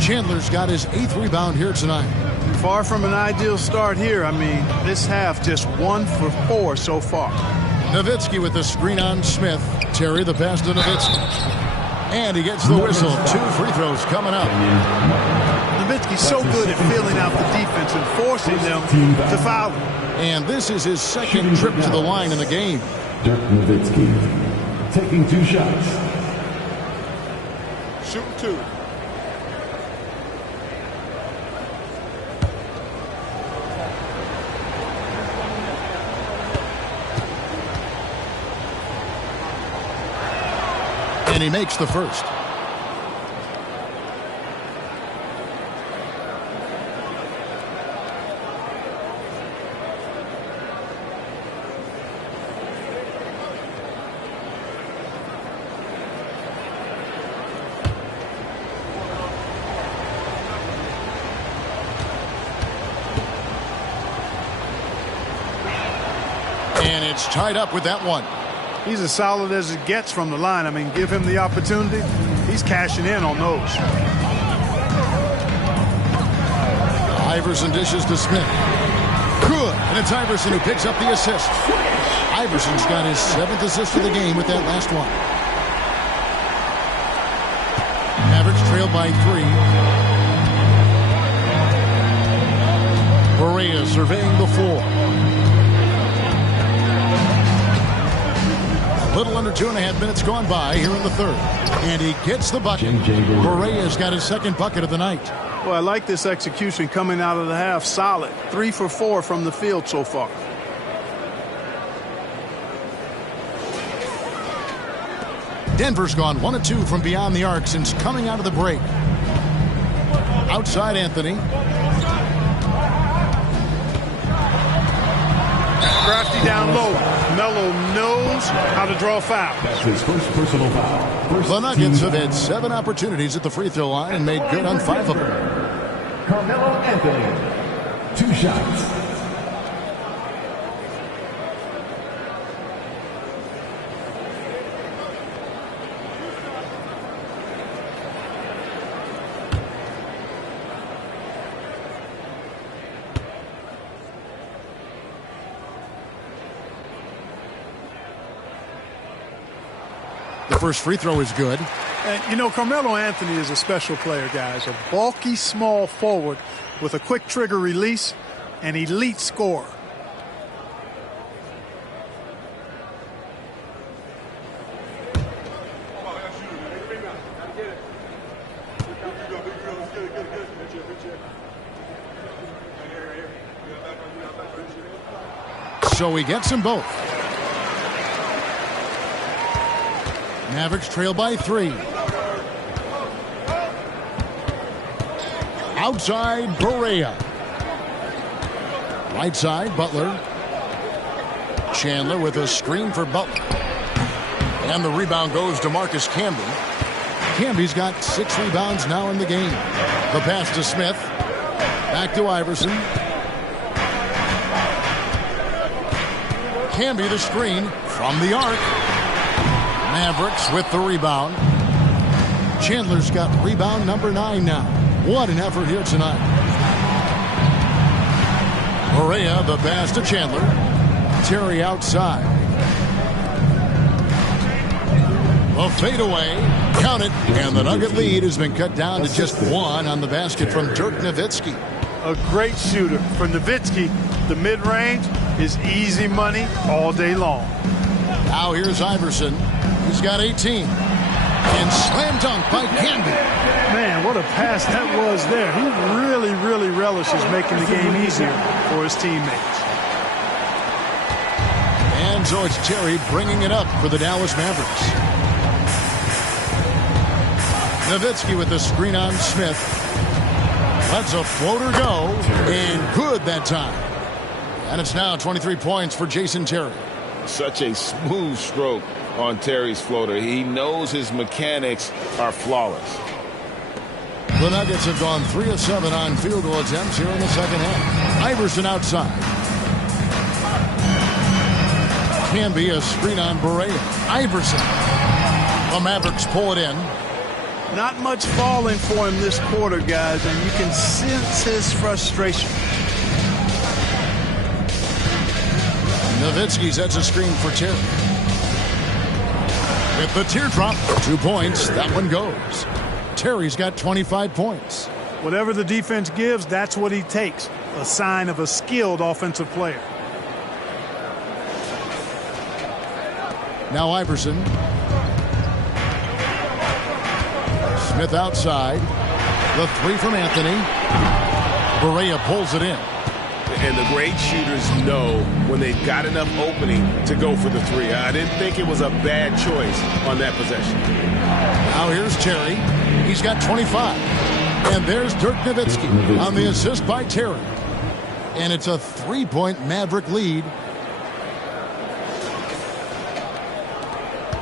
Chandler's got his 8th rebound here tonight. Far from an ideal start here. I mean, this half just 1 for 4 so far. Nowitzki with the screen on Smith. Terry the pass to Nowitzki. And he gets the whistle. 2 free throws coming up. Nowitzki's so good at filling out the defense and forcing them to foul him. And this is his second trip to the line in the game. Dirk Nowitzki taking 2 shots. Shoot 2. And he makes the first. And it's tied up with that one. He's as solid as it gets from the line. I mean, give him the opportunity. He's cashing in on those. Iverson dishes to Smith. Good. And it's Iverson who picks up the assist. Iverson's got his 7th assist of the game with that last one. Mavericks trail by 3. Barea surveying the floor. A little under 2.5 minutes gone by here in the 3rd. And he gets the bucket. Barea's got his 2nd bucket of the night. Well, I like this execution coming out of the half. Solid. 3 for 4 from the field so far. Denver's gone 1 of 2 from beyond the arc since coming out of the break. Outside Anthony. Crafty down low. Melo knows how to draw fouls. That's his first personal foul. The Nuggets have had 7 opportunities at the free throw line and made good on 5 of them. Carmelo Anthony, 2 shots. The first free throw is good. And, you know, Carmelo Anthony is a special player, guys. A bulky, small forward with a quick trigger release, an elite scorer. So he gets them both. Mavericks trail by 3. Outside, Barea. Right side, Butler. Chandler with a screen for Butler. And the rebound goes to Marcus Camby. Camby's got 6 rebounds now in the game. The pass to Smith. Back to Iverson. Camby the screen from the arc. Mavericks with the rebound. Chandler's got rebound number 9 now. What an effort here tonight. Barea the pass to Chandler. Terry outside. A fadeaway. Count it. And the Nugget lead has been cut down to just 1 on the basket from Dirk Nowitzki. A great shooter. For Nowitzki, the mid-range is easy money all day long. Now here's Iverson. He's got 18. And slam dunk by Camby. Man, what a pass that was there. He really relishes making the game easier for his teammates. And so it's Terry bringing it up for the Dallas Mavericks. Nowitzki with the screen on Smith. Lets a floater go. And good that time. And it's now 23 points for Jason Terry. Such a smooth stroke on Terry's floater. He knows his mechanics are flawless. The Nuggets have gone 3 of 7 on field goal attempts here in the second half. Iverson outside. Camby a screen on Barea. Iverson. The Mavericks pull it in. Not much falling for him this quarter, guys, and you can sense his frustration. Nowitzki sets a screen for Terry. With the teardrop, 2 points. That one goes. Terry's got 25 points. Whatever the defense gives, that's what he takes. A sign of a skilled offensive player. Now Iverson. Smith outside. The 3 from Anthony. Barea pulls it in. And the great shooters know when they've got enough opening to go for the 3. I didn't think it was a bad choice on that possession. Now here's Terry. He's got 25. And there's Dirk Nowitzki on the assist by Terry. And it's a 3-point Maverick lead.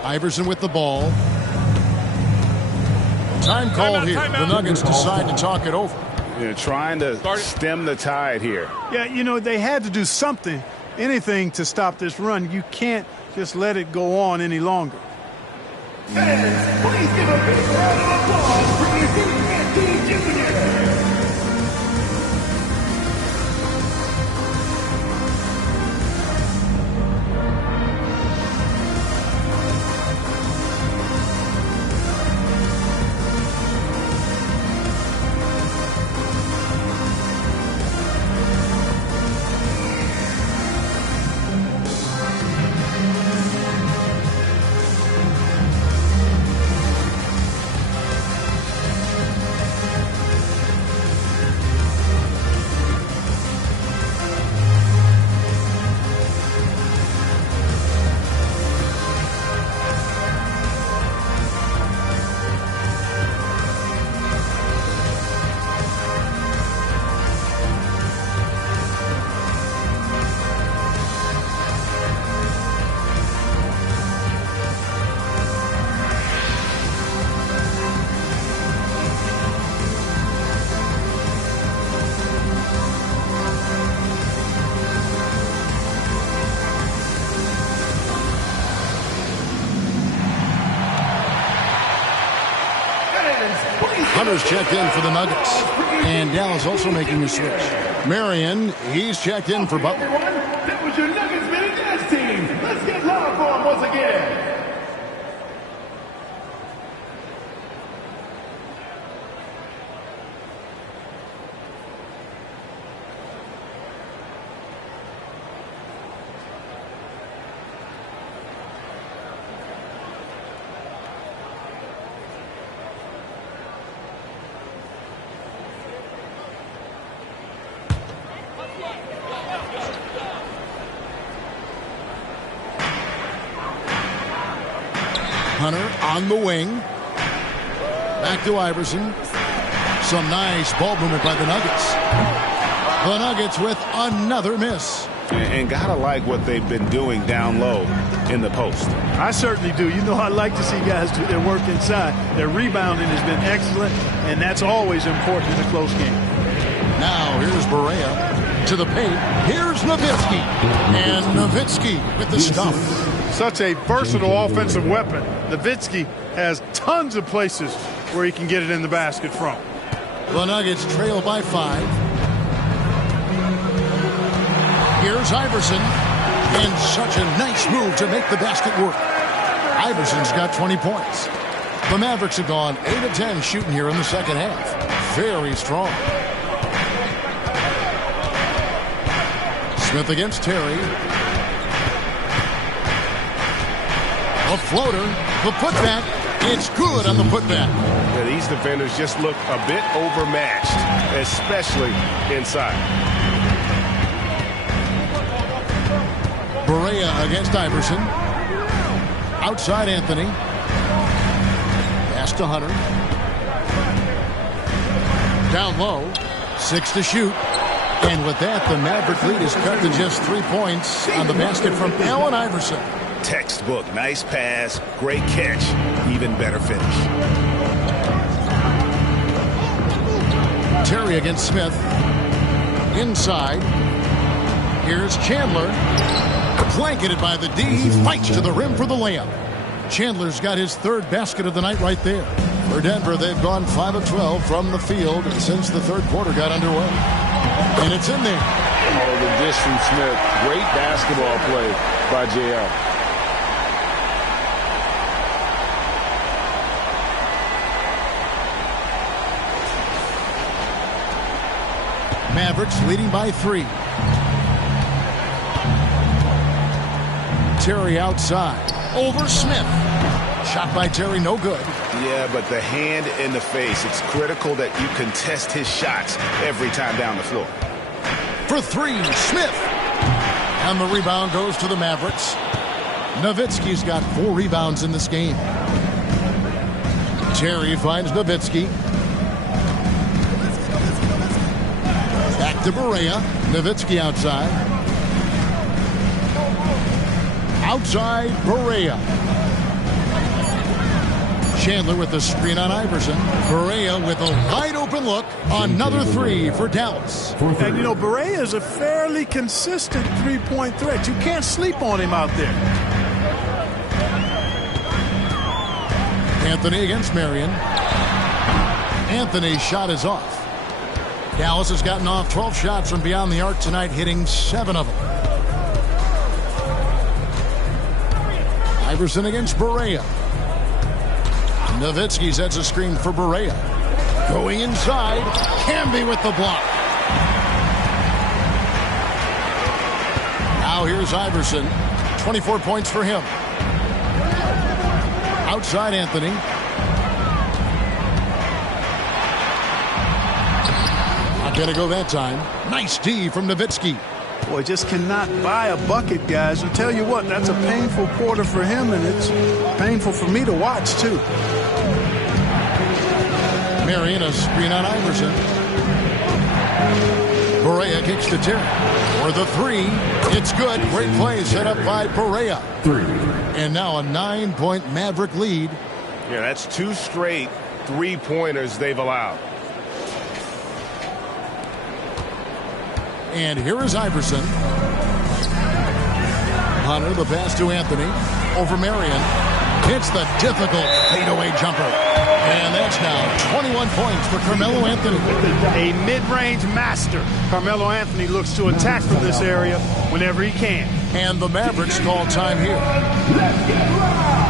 Iverson with the ball. Time call here. The Nuggets decide to talk it over. They're trying to stem the tide here. Yeah, you know, they had to do something, anything to stop this run. You can't just let it go on any longer. Fans, please give a big round of applause for Eugene Anthony Jr. Hunter's checked in for the Nuggets. And Dallas also making a switch. Marion, he's checked in for Butler. That was your Nuggets minute dance team. Let's get loud for them once again. Hunter on the wing. Back to Iverson. Some nice ball movement by the Nuggets. The Nuggets with another miss. And gotta like what they've been doing down low in the post. I certainly do. You know, I like to see guys do their work inside. Their rebounding has been excellent, and that's always important in a close game. Now here's Barea to the paint. Here's Nowitzki. And Nowitzki with the stump. Such a versatile offensive weapon. Nowitzki has tons of places where he can get it in the basket from. The Nuggets trail by 5. Here's Iverson. And such a nice move to make the basket work. Iverson's got 20 points. The Mavericks have gone 8 of 10 shooting here in the second half. Very strong. Smith against Terry. A floater, the putback, it's good on the putback. Yeah, these defenders just look a bit overmatched, especially inside. Barea against Iverson. Outside Anthony. Pass to Hunter. Down low, 6 to shoot. And with that, the Maverick lead is cut to just 3 points on the basket from Allen Iverson. Textbook, nice pass, great catch, even better finish. Terry against Smith. Inside. Here's Chandler. Blanketed by the D. He fights to the rim for the layup. Chandler's got his 3rd basket of the night right there. For Denver, they've gone 5 of 12 from the field since the 3rd quarter got underway. And it's in there. Oh, the dish from Smith. Great basketball play by JL. Mavericks leading by 3. Terry outside. Over Smith. Shot by Terry, no good. Yeah, but the hand in the face. It's critical that you contest his shots every time down the floor. For 3, Smith. And the rebound goes to the Mavericks. Nowitzki's got 4 rebounds in this game. Terry finds Nowitzki. Back to Barea. Nowitzki outside. Outside Barea. Chandler with the screen on Iverson. Barea with a wide open look. Another 3 for Dallas. And you know, Barea is a fairly consistent three-point threat. You can't sleep on him out there. Anthony against Marion. Anthony's shot is off. Dallas has gotten off 12 shots from beyond the arc tonight, hitting 7 of them. Iverson against Barea. Nowitzki sets a screen for Barea. Going inside. Camby with the block. Now here's Iverson. 24 points for him. Outside Anthony. Not going to go that time. Nice D from Nowitzki. Boy, just cannot buy a bucket, guys. And tell you what, that's a painful quarter for him, and it's painful for me to watch, too. Marion, a screen on Iverson. Barea kicks to Terry. For the 3, it's good. Great play set up by Barea. 3. And now a 9-point Maverick lead. Yeah, that's 2 straight 3-pointers they've allowed. And here is Iverson. Hunter, the pass to Anthony. Over Marion. Hits the difficult fadeaway jumper. And that's now 21 points for Carmelo Anthony. A mid-range master. Carmelo Anthony looks to attack from this area whenever he can. And the Mavericks call time here. Let's get live.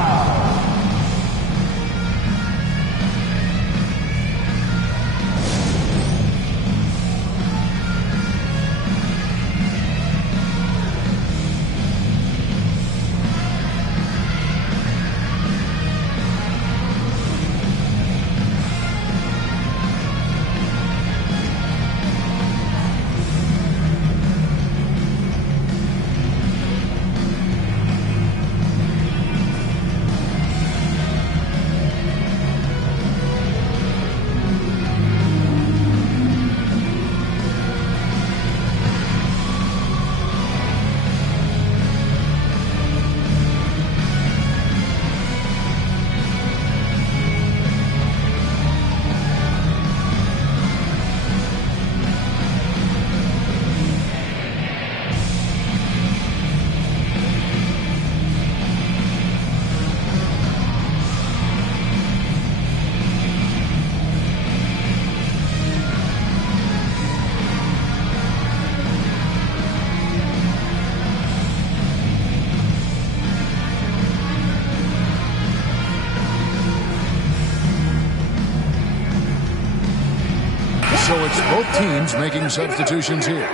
So it's both teams making substitutions here.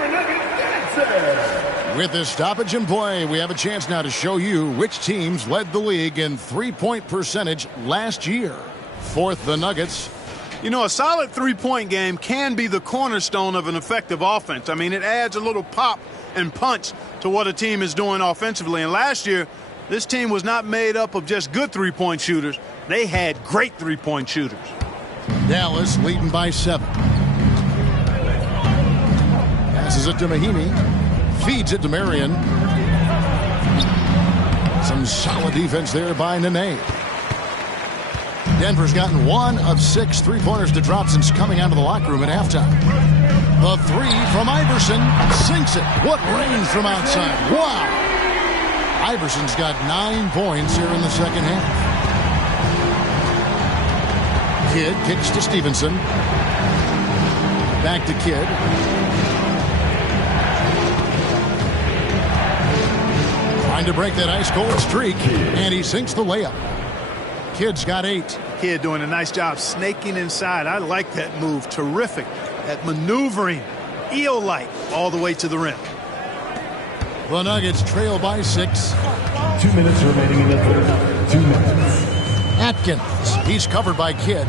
With this stoppage in play, we have a chance now to show you which teams led the league in three-point percentage last year. Fourth, the Nuggets. You know, a solid three-point game can be the cornerstone of an effective offense. I mean, it adds a little pop and punch to what a team is doing offensively. And last year, this team was not made up of just good three-point shooters. They had great three-point shooters. Dallas leading by 7. Passes it to Mahimi. Feeds it to Marion. Some solid defense there by Nene. Denver's gotten 1 of 6 three-pointers to drop since coming out of the locker room at halftime. The 3 from Iverson sinks it. What range from outside. Wow. Iverson's got 9 points here in the second half. Kidd kicks to Stevenson. Back to Kidd. Trying to break that ice-cold streak, and he sinks the layup. Kidd's got 8. Kidd doing a nice job snaking inside. I like that move. Terrific at maneuvering. Eel-like all the way to the rim. The Nuggets trail by 6. 2 minutes remaining in the third. 2 minutes. Atkins. He's covered by Kidd.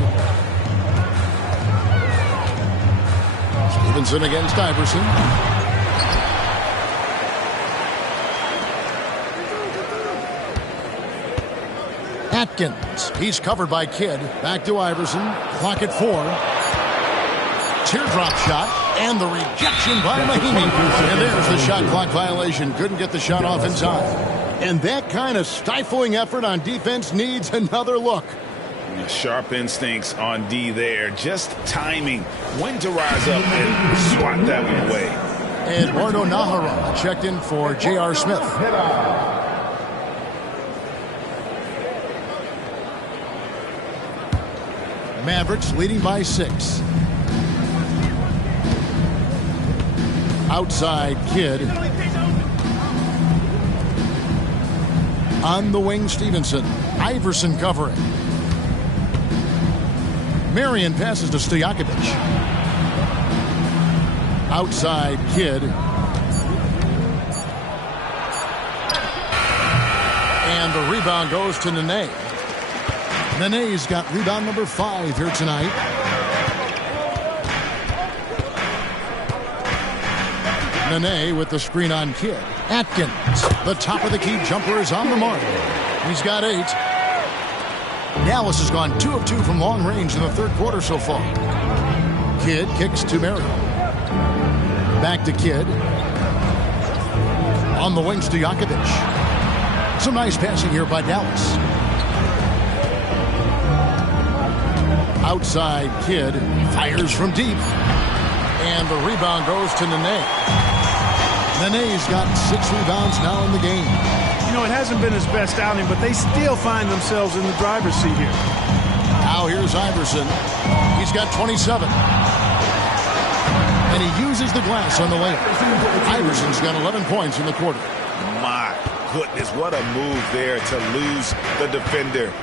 Stevenson against Iverson. Atkins. He's covered by Kidd. Back to Iverson. Clock at 4. Teardrop shot. And the rejection by Mahimi. And there's the shot clock violation. Couldn't get the shot off in time. And that kind of stifling effort on defense needs another look. Sharp instincts on D there. Just timing. When to rise up and swat that one away. Eduardo Nahara checked in for J.R. Smith. Mavericks leading by 6. Outside Kidd. On the wing, Stevenson. Iverson covering. Marion passes to Stojakovic. Outside Kidd. And the rebound goes to Nene. Nene's got rebound number 5 here tonight. Nene with the screen on Kidd. Atkins, the top of the key jumper is on the mark. He's got 8. Dallas has gone 2 of 2 from long range in the third quarter so far. Kidd kicks to Marion. Back to Kidd. On the wings to Stojakovic. Some nice passing here by Dallas. Outside Kidd fires from deep. And the rebound goes to Nene. Nene's got 6 rebounds now in the game. You know, it hasn't been his best outing, but they still find themselves in the driver's seat here. Now here's Iverson. He's got 27. And he uses the glass on the layup. Iverson's got 11 points in the quarter. My goodness, what a move there to lose the defender.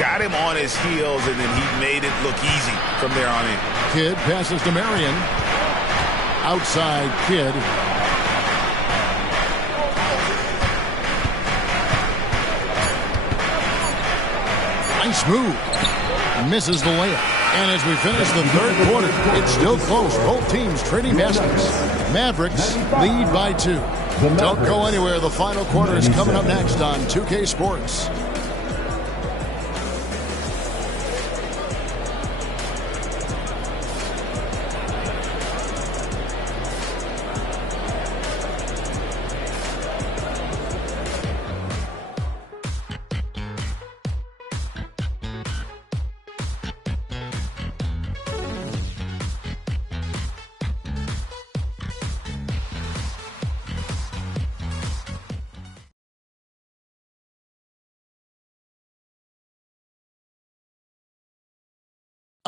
Got him on his heels, and then he made it look easy from there on in. Kidd passes to Marion. Outside Kidd. Nice move. Misses the layup. And as we finish the third quarter, it's still close. Both teams trading baskets. Mavericks lead by 2. Don't go anywhere. The final quarter is coming up next on 2K Sports.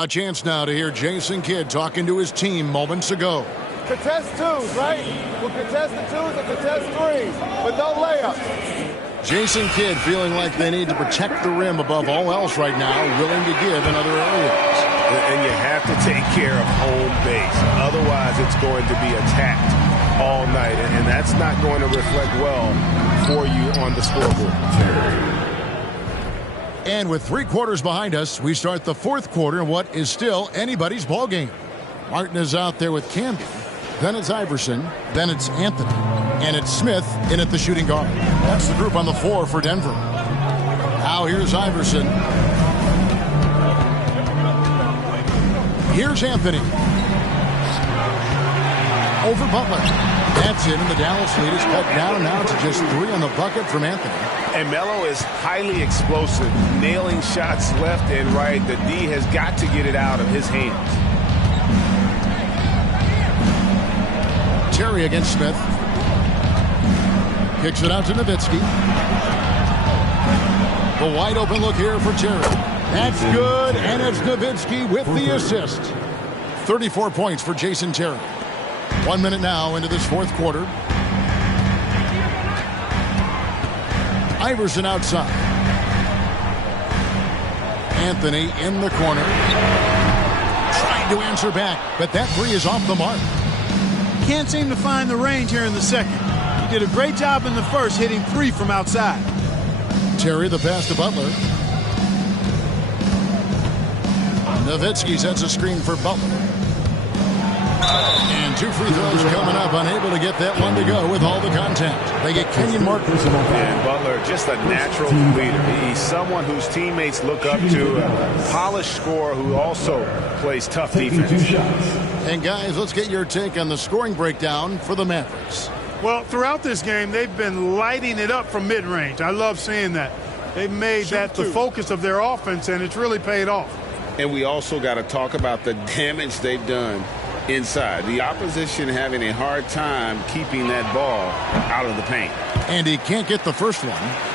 A chance now to hear Jason Kidd talking to his team moments ago. Contest twos, right? We'll contest the twos and contest threes, but no layups. Jason Kidd feeling like they need to protect the rim above all else right now, willing to give in other areas. And you have to take care of home base. Otherwise, it's going to be attacked all night, and that's not going to reflect well for you on the scoreboard. And with 3 quarters behind us, we start the fourth quarter in what is still anybody's ball game. Martin is out there with Camby. Then it's Iverson. Then it's Anthony. And it's Smith in at the shooting guard. That's the group on the floor for Denver. Now here's Iverson. Here's Anthony. Over Butler. That's it, and the Dallas lead is cut down now to just 3 on the bucket from Anthony. And Melo is highly explosive, nailing shots left and right. The D has got to get it out of his hands. Terry against Smith. Kicks it out to Nowitzki. The wide open look here for Terry. That's good, and it's Nowitzki with the assist. 34 points for Jason Terry. 1 minute now into this fourth quarter. Iverson outside. Anthony in the corner. Trying to answer back, but that 3 is off the mark. Can't seem to find the range here in the second. He did a great job in the first, hitting 3 from outside. Terry the pass to Butler. Nowitzki sets a screen for Butler. And 2 free throws coming up, unable to get that one to go with all the contact. They get Kenyon Martin. And Butler, just a natural leader. He's someone whose teammates look up to, a polished scorer who also plays tough defense. And guys, let's get your take on the scoring breakdown for the Mavericks. Well, throughout this game, they've been lighting it up from mid-range. I love seeing that. They've made that the focus of their offense, and it's really paid off. And we also got to talk about the damage they've done inside. The opposition having a hard time keeping that ball out of the paint. And he can't get the first one.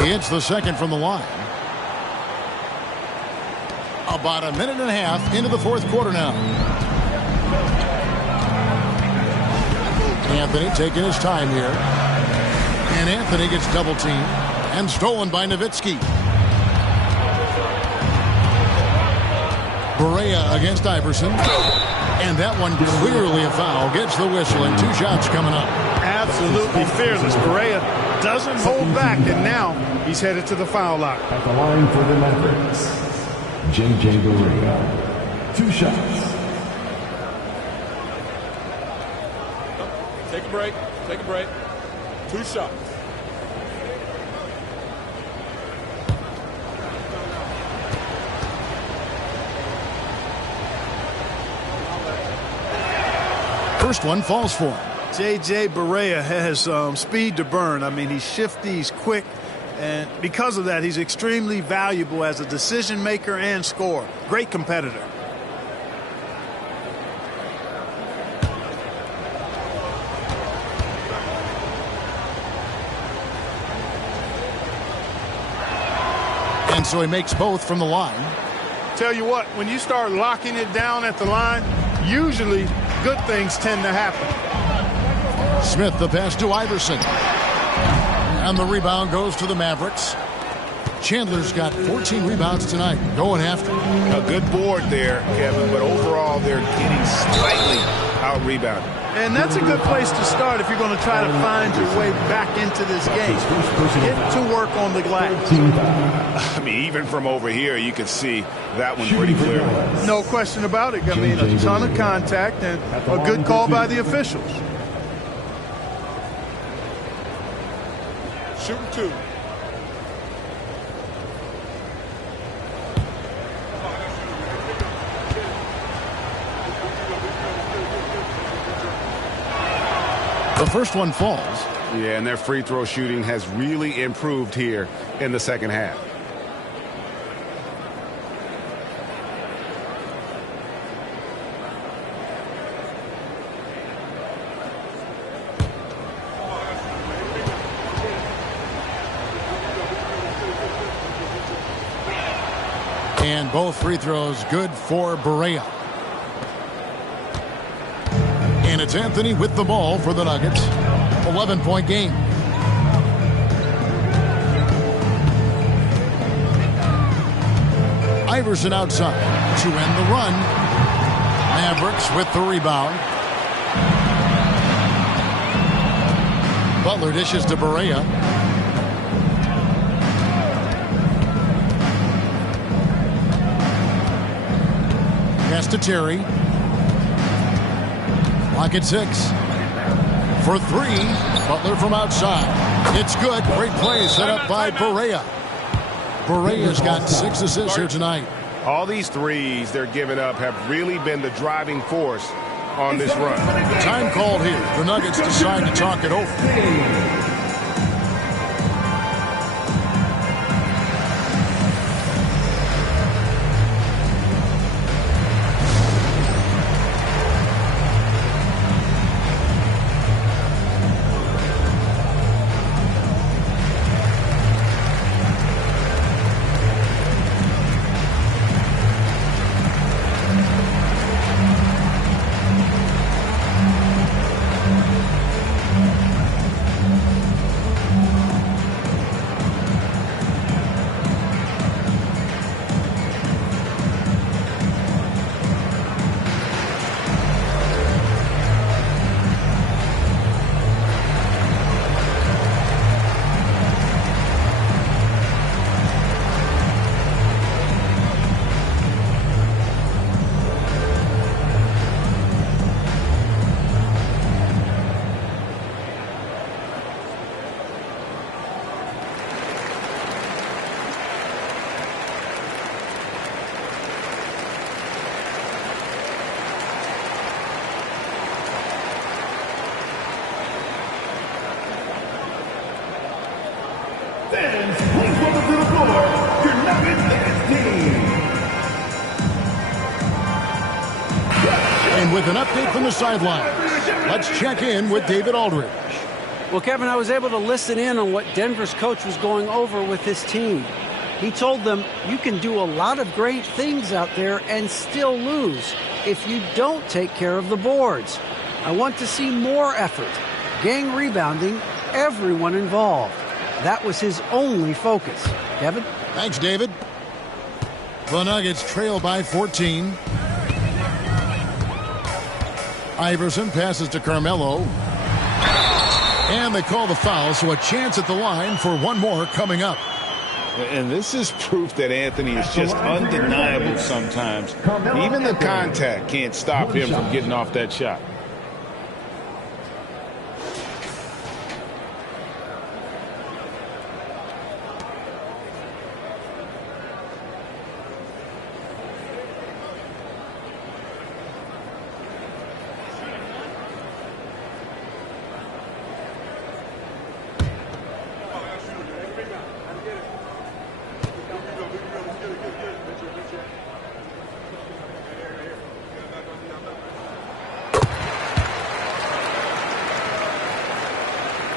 He hits the second from the line. About a minute and a half into the fourth quarter now. Anthony taking his time here. And Anthony gets double teamed and stolen by Nowitzki. Barea against Iverson. And that one clearly a foul. Gets the whistle and 2 shots coming up. Absolutely fearless. Barea doesn't hold back, and now he's headed to the foul line. At the line for the Mavericks, J.J. Barea. 2 shots. Take a break. Take a break. 2 shots. First one falls for him. J.J. Barea has speed to burn. I mean, he's shifty, he's quick, and because of that, he's extremely valuable as a decision maker and scorer. Great competitor. And so he makes both from the line. Tell you what, when you start locking it down at the line, usually good things tend to happen. Smith, the pass to Iverson. And the rebound goes to the Mavericks. Chandler's got 14 rebounds tonight, going after. A good board there, Kevin, but overall they're getting slightly out-rebounded. And that's a good place to start if you're going to try to find your way back into this game. Get to work on the glass. I mean, even from over here, you can see that one pretty clearly. No question about it. I mean, a ton of contact and a good call by the officials. Shooting two. The first one falls. Yeah, and their free throw shooting has really improved here in the second half. And both free throws good for Barea. And it's Anthony with the ball for the Nuggets. 11-point game. Iverson outside to end the run. Mavericks with the rebound. Butler dishes to Barea. Pass to Terry. Clock at 6. For 3. Butler from outside. It's good. Great play set up by Barea. Barea's got 6 assists here tonight. All these threes they're giving up have really been the driving force on this run. Time called here. The Nuggets decide to talk it over. Fans, please welcome to the floor your Nuggets team. And with an update from the sidelines, let's check in with David Aldridge. Well, Kevin, I was able to listen in on what Denver's coach was going over with his team. He told them, you can do a lot of great things out there and still lose if you don't take care of the boards. I want to see more effort, gang rebounding, everyone involved. That was his only focus. Kevin? Thanks, David. The Nuggets trail by 14. Iverson passes to Carmelo. And they call the foul, so a chance at the line for one more coming up. And this is proof that Anthony is just undeniable sometimes. Even the contact can't stop him from getting off that shot.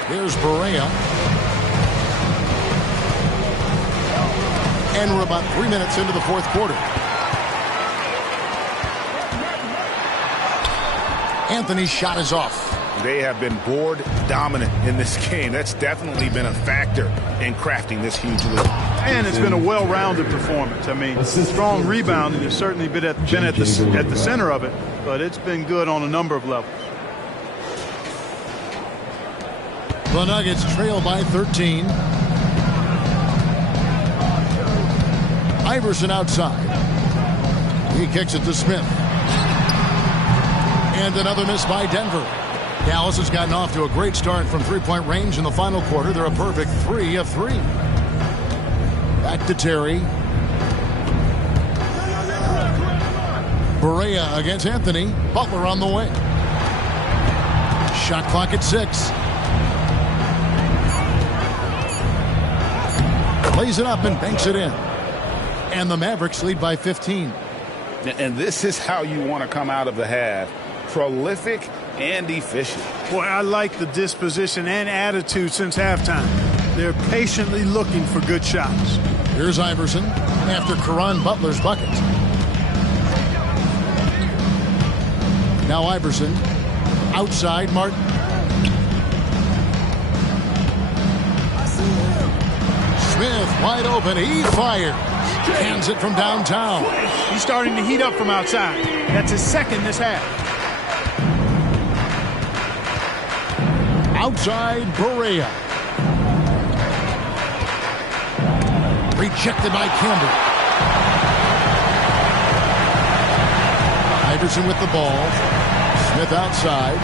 Here's Berea. And we're about 3 minutes into the fourth quarter. Anthony's shot is off. They have been board dominant in this game. That's definitely been a factor in crafting this huge lead. And it's been a well-rounded performance. I mean, strong rebounding has certainly been at the center of it, but it's been good on a number of levels. The Nuggets trail by 13. Iverson outside. He kicks it to Smith. And another miss by Denver. Dallas has gotten off to a great start from three-point range in the final quarter. They're a perfect 3 of 3. Back to Terry. Berea against Anthony. Butler on the way. Shot clock at 6. Lays it up and banks it in. And the Mavericks lead by 15. And this is how you want to come out of the half. Prolific and efficient. Boy, I like the disposition and attitude since halftime. They're patiently looking for good shots. Here's Iverson after Caron Butler's bucket. Now Iverson outside Martin. Smith wide open. He fires. Hands it from downtown. He's starting to heat up from outside. That's his second this half. Outside Berea. Rejected by Campbell. Iverson with the ball. Smith outside.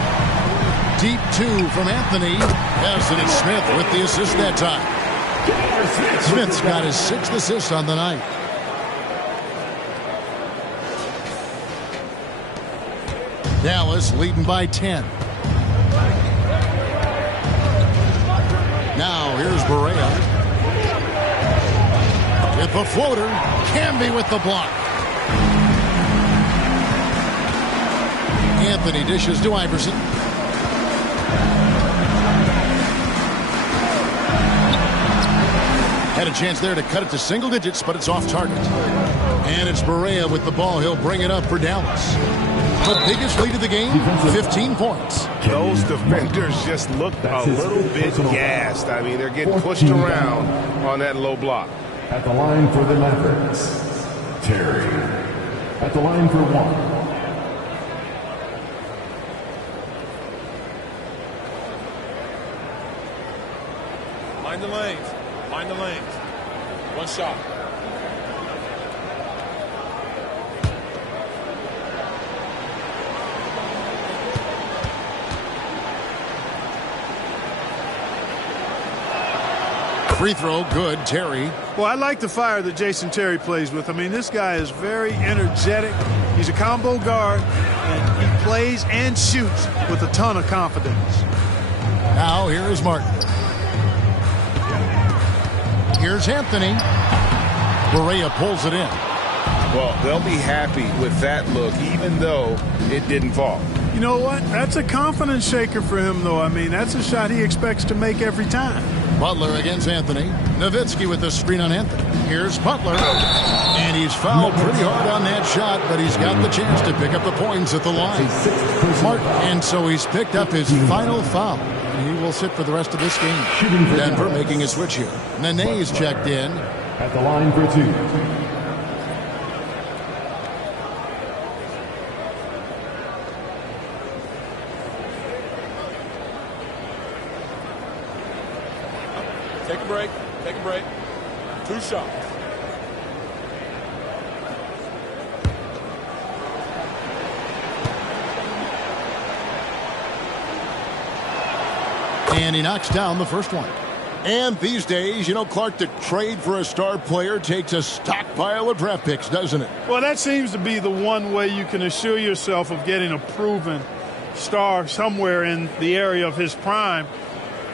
Deep 2 from Anthony. Yes, and it's Smith with the assist that time. Smith's got his 6th assist on the night. Dallas leading by 10. Now here's Berea. With the floater. Camby with the block. Anthony dishes to Iverson. Had a chance there to cut it to single digits, but it's off target. And it's Berea with the ball. He'll bring it up for Dallas. The biggest lead of the game, 15 points. Those defenders just looked a little bit gassed. I mean, they're getting pushed around on that low block. At the line for the Mavericks, Terry. At the line for 1. Mind the lanes. Mind the lanes. One shot. Free throw, good. Terry. Well, I like the fire that Jason Terry plays with. I mean, this guy is very energetic. He's a combo guard, and he plays and shoots with a ton of confidence. Now here's Martin. Here's Anthony. Berea pulls it in. Well, they'll be happy with that look, even though it didn't fall. You know what? That's a confidence shaker for him, though. I mean, that's a shot he expects to make every time. Butler against Anthony. Nowitzki with the screen on Anthony. Here's Butler. And he's fouled pretty hard on that shot, but he's got the chance to pick up the points at the line. And so he's picked up his final foul. And he will sit for the rest of this game. Denver making a switch here. Nene's checked in. At the line for 2. Take a break. Take a break. 2 shots. And he knocks down the first one. And these days, you know, Clark, the trade for a star player takes a stockpile of draft picks, doesn't it? Well, that seems to be the one way you can assure yourself of getting a proven star somewhere in the area of his prime.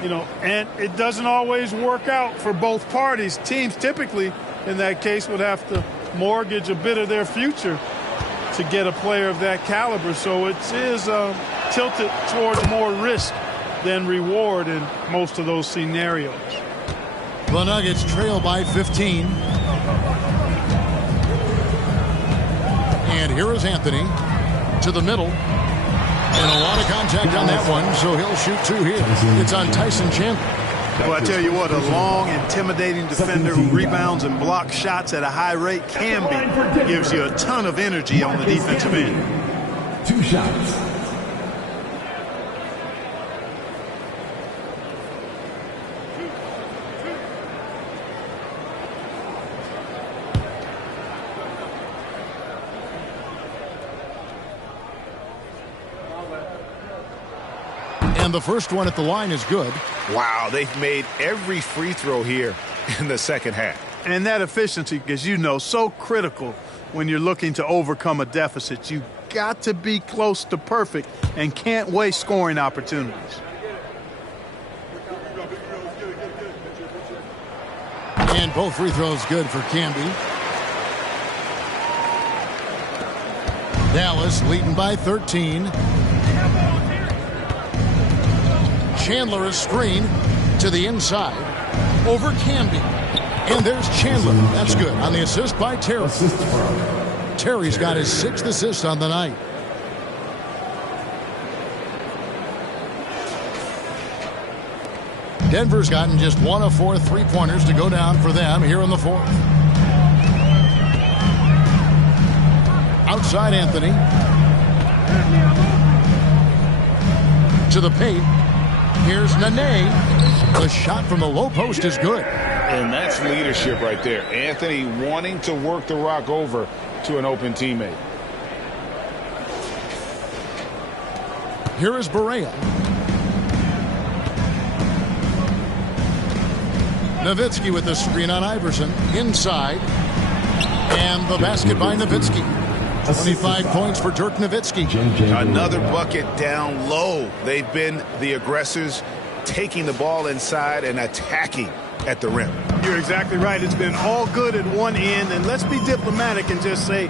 You know, and it doesn't always work out for both parties. Teams typically, in that case, would have to mortgage a bit of their future to get a player of that caliber. So it is tilted towards more risk than reward in most of those scenarios. The Nuggets trail by 15. And here is Anthony to the middle. And a lot of contact on that one, so he'll shoot 2 here. It's on Tyson Chandler. Well, I tell you what, a long, intimidating defender who rebounds and blocks shots at a high rate can be. Gives you a ton of energy on the defensive end. 2 shots. And the first one at the line is good. Wow, they've made every free throw here in the second half. And that efficiency, as you know, so critical when you're looking to overcome a deficit. You got to be close to perfect and can't waste scoring opportunities. And both free throws good for Camby. Dallas leading by 13. Chandler is screened to the inside over Camby. And there's Chandler. That's good on the assist by Terry. Terry's got his 6th assist on the night. Denver's gotten just 1 of 4 3-pointers to go down for them here in the 4th. Outside Anthony. To the paint. Here's Nene. The shot from the low post is good. And that's leadership right there. Anthony wanting to work the rock over to an open teammate. Here is Barea. Nowitzki with the screen on Iverson. Inside. And the basket by Nowitzki. 25 points for Dirk Nowitzki. Another bucket down low. They've been the aggressors, taking the ball inside and attacking at the rim. You're exactly right. It's been all good at one end, and let's be diplomatic and just say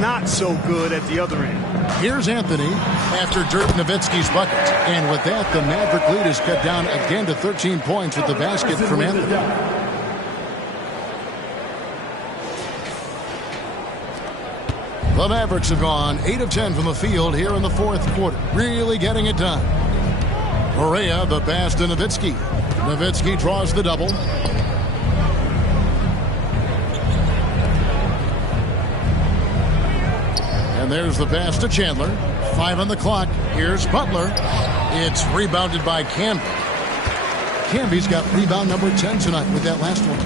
not so good at the other end. Here's Anthony after Dirk Nowitzki's bucket. And with that, the Maverick lead is cut down again to 13 points with the basket from Anthony. The Mavericks have gone 8 of 10 from the field here in the 4th quarter. Really getting it done. Barea, the pass to Nowitzki. Nowitzki draws the double. And there's the pass to Chandler. 5 on the clock. Here's Butler. It's rebounded by Camby. Camby's got rebound number 10 tonight with that last one.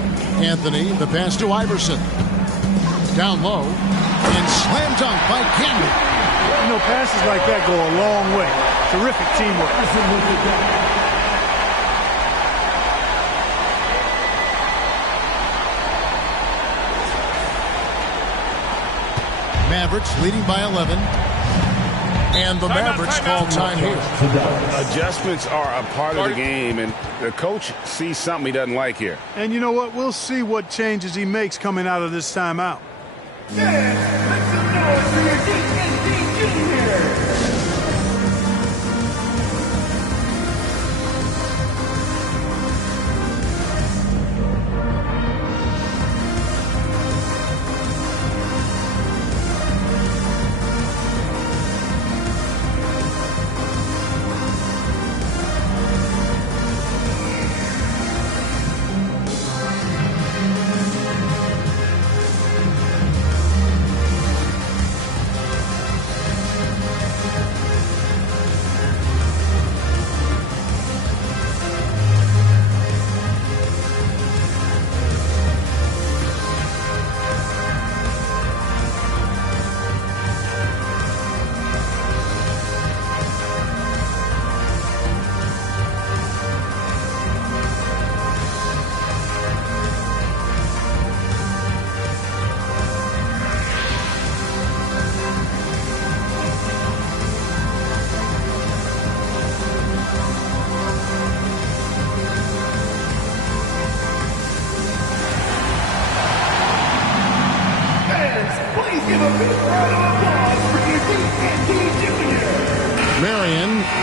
Anthony, the pass to Iverson. Down low. And slam dunk by Camby. You know, passes like that go a long way. Terrific teamwork. Mavericks leading by 11. And the Mavericks call time here. Adjustments are a part of the game, and the coach sees something he doesn't like here. And you know what? We'll see what changes he makes coming out of this timeout. Make some noise for your DND Junior.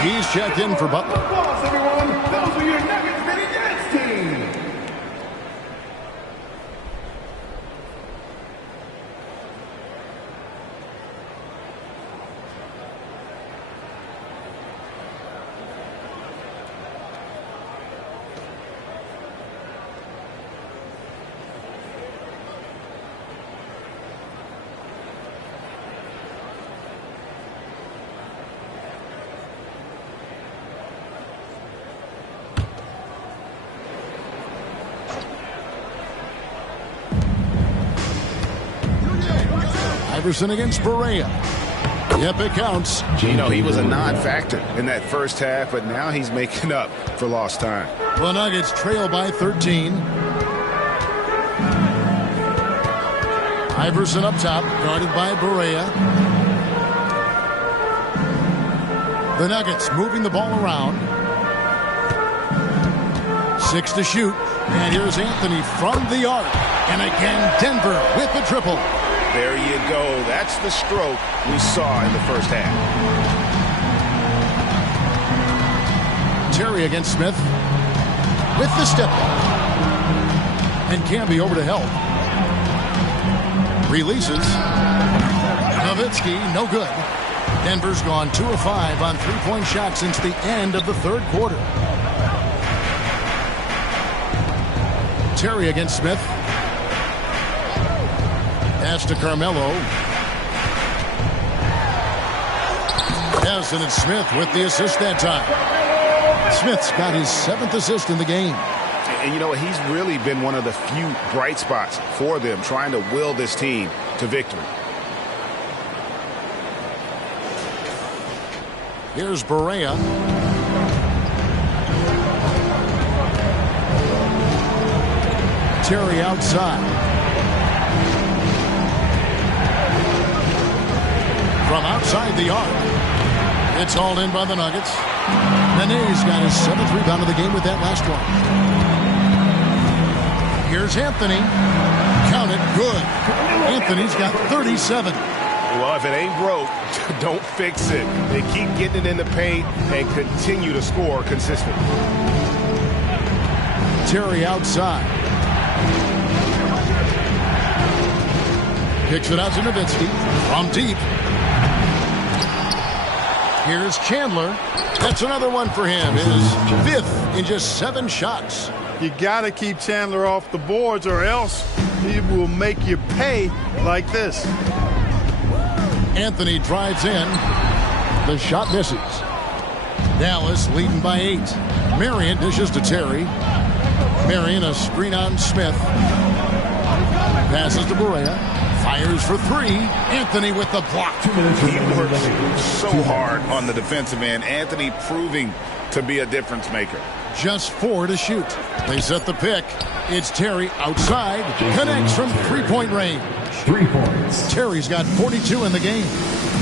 He's checked in for Butler. Applause, everyone. Those are your Nuggets mini dance team. Iverson against Barea. Yep, it counts. You know, he was a non-factor in that first half, but now he's making up for lost time. The Nuggets trail by 13. Iverson up top, guarded by Barea. The Nuggets moving the ball around. 6 to shoot. And here's Anthony from the arc. And again, Denver with the triple. There you go. That's the stroke we saw in the first half. Terry against Smith with the step back. And Camby over to help. Releases. Nowitzki, no good. Denver's gone 2 of 5 on three-point shots since the end of the third quarter. Terry against Smith. Pass to Carmelo. Yes, and it's Smith with the assist that time. Smith's got his 7th assist in the game. And you know, he's really been one of the few bright spots for them, trying to will this team to victory. Here's Barea. Terry outside. From outside the arc. It's hauled in by the Nuggets. Nene's got his 7th rebound of the game with that last one. Here's Anthony. Count it. Good. Anthony's got 37. Well, if it ain't broke, don't fix it. They keep getting it in the paint and continue to score consistently. Terry outside. Kicks it out to Nowitzki. From deep. Here's Chandler. That's another one for him. His 5th in just 7 shots. You got to keep Chandler off the boards or else he will make you pay like this. Anthony drives in. The shot misses. Dallas leading by 8. Marion dishes to Terry. Marion a screen on Smith. Passes to Barea. Fires for 3. Anthony with the block. He works so hard on the defensive end. Anthony proving to be a difference maker. Just 4 to shoot. They set the pick. It's Terry outside. Connects from 3-point range. 3 points. Terry's got 42 in the game.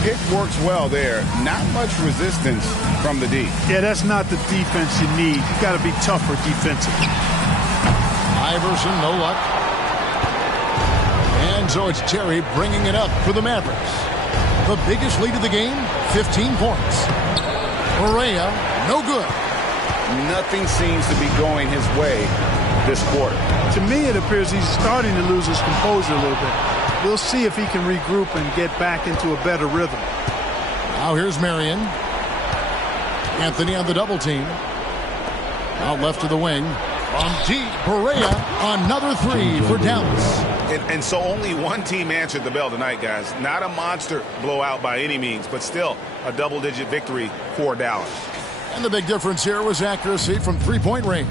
Pick works well there. Not much resistance from the D. Yeah, that's not the defense you need. You got to be tougher defensively. Iverson, no luck. And so it's Terry bringing it up for the Mavericks. The biggest lead of the game, 15 points. Barea, no good. Nothing seems to be going his way this quarter. To me, it appears he's starting to lose his composure a little bit. We'll see if he can regroup and get back into a better rhythm. Now here's Marion. Anthony on the double team. Out left to the wing. On deep, Barea, another 3 for Dallas. And so only one team answered the bell tonight, guys. Not a monster blowout by any means, but still a double-digit victory for Dallas. And the big difference here was accuracy from 3-point range.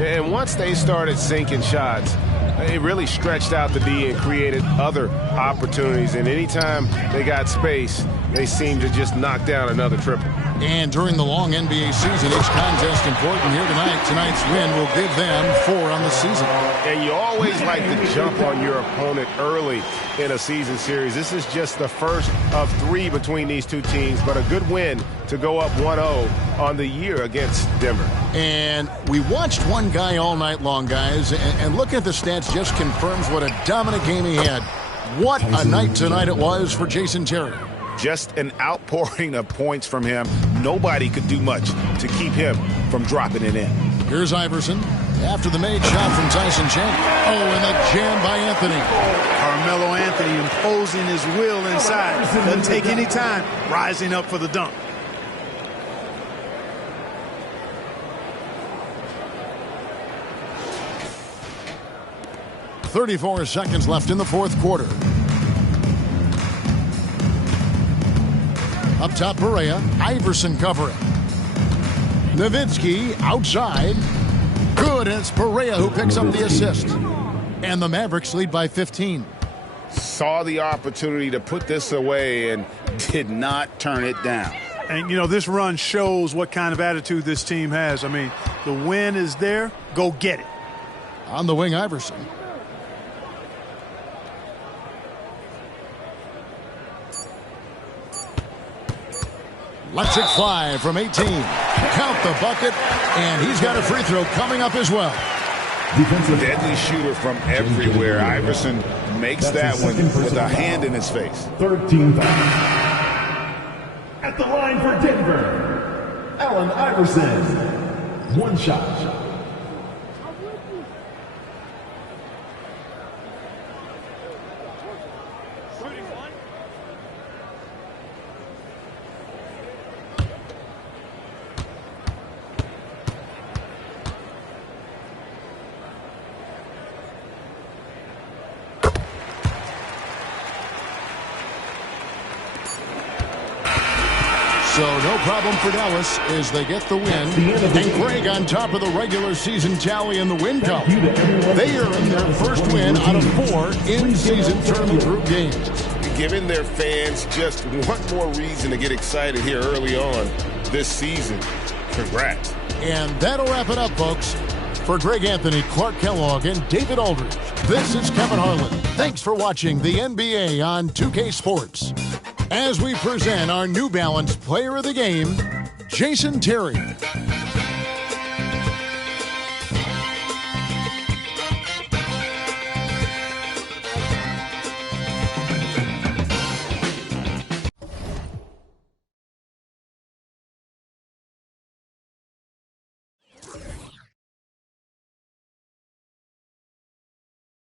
And once they started sinking shots, it really stretched out the D and created other opportunities. And anytime they got space, they seemed to just knock down another triple. And during the long NBA season, each contest important here tonight. Tonight's win will give them 4 on the season. And you always like to jump on your opponent early in a season series. This is just the first of 3 between these two teams, but a good win to go up 1-0 on the year against Denver. And we watched one guy all night long, guys, and looking at the stats just confirms what a dominant game he had. What a night tonight it was for Jason Terry. Just an outpouring of points from him. Nobody could do much to keep him from dropping it in. Here's Iverson after the made shot from Tyson Chandler. Oh, and the jam by Anthony. Carmelo Anthony imposing his will inside. Doesn't take any time rising up for the dunk. .34 seconds left in the fourth quarter. Up top, Barea. Iverson covering. Nowitzki outside. Good, and it's Barea who picks up the assist. And the Mavericks lead by 15. Saw the opportunity to put this away and did not turn it down. And, you know, this run shows what kind of attitude this team has. I mean, the win is there. Go get it. On the wing, Iverson. Lets it fly from 18. Count the bucket, and he's got a free throw coming up as well. Deadly shooter from everywhere. Iverson makes that one with a hand in his face. 13 fouls. At the line for Denver, Allen Iverson. One shot. So no problem for Dallas as they get the win. And Greg on top of the regular season tally in the win column. They earn their first win out of 4 in-season tournament group games. Giving their fans just one more reason to get excited here early on this season. Congrats. And that'll wrap it up, folks. For Greg Anthony, Clark Kellogg, and David Aldridge, this is Kevin Harlan. Thanks for watching the NBA on 2K Sports. As we present our New Balance Player of the Game, Jason Terry.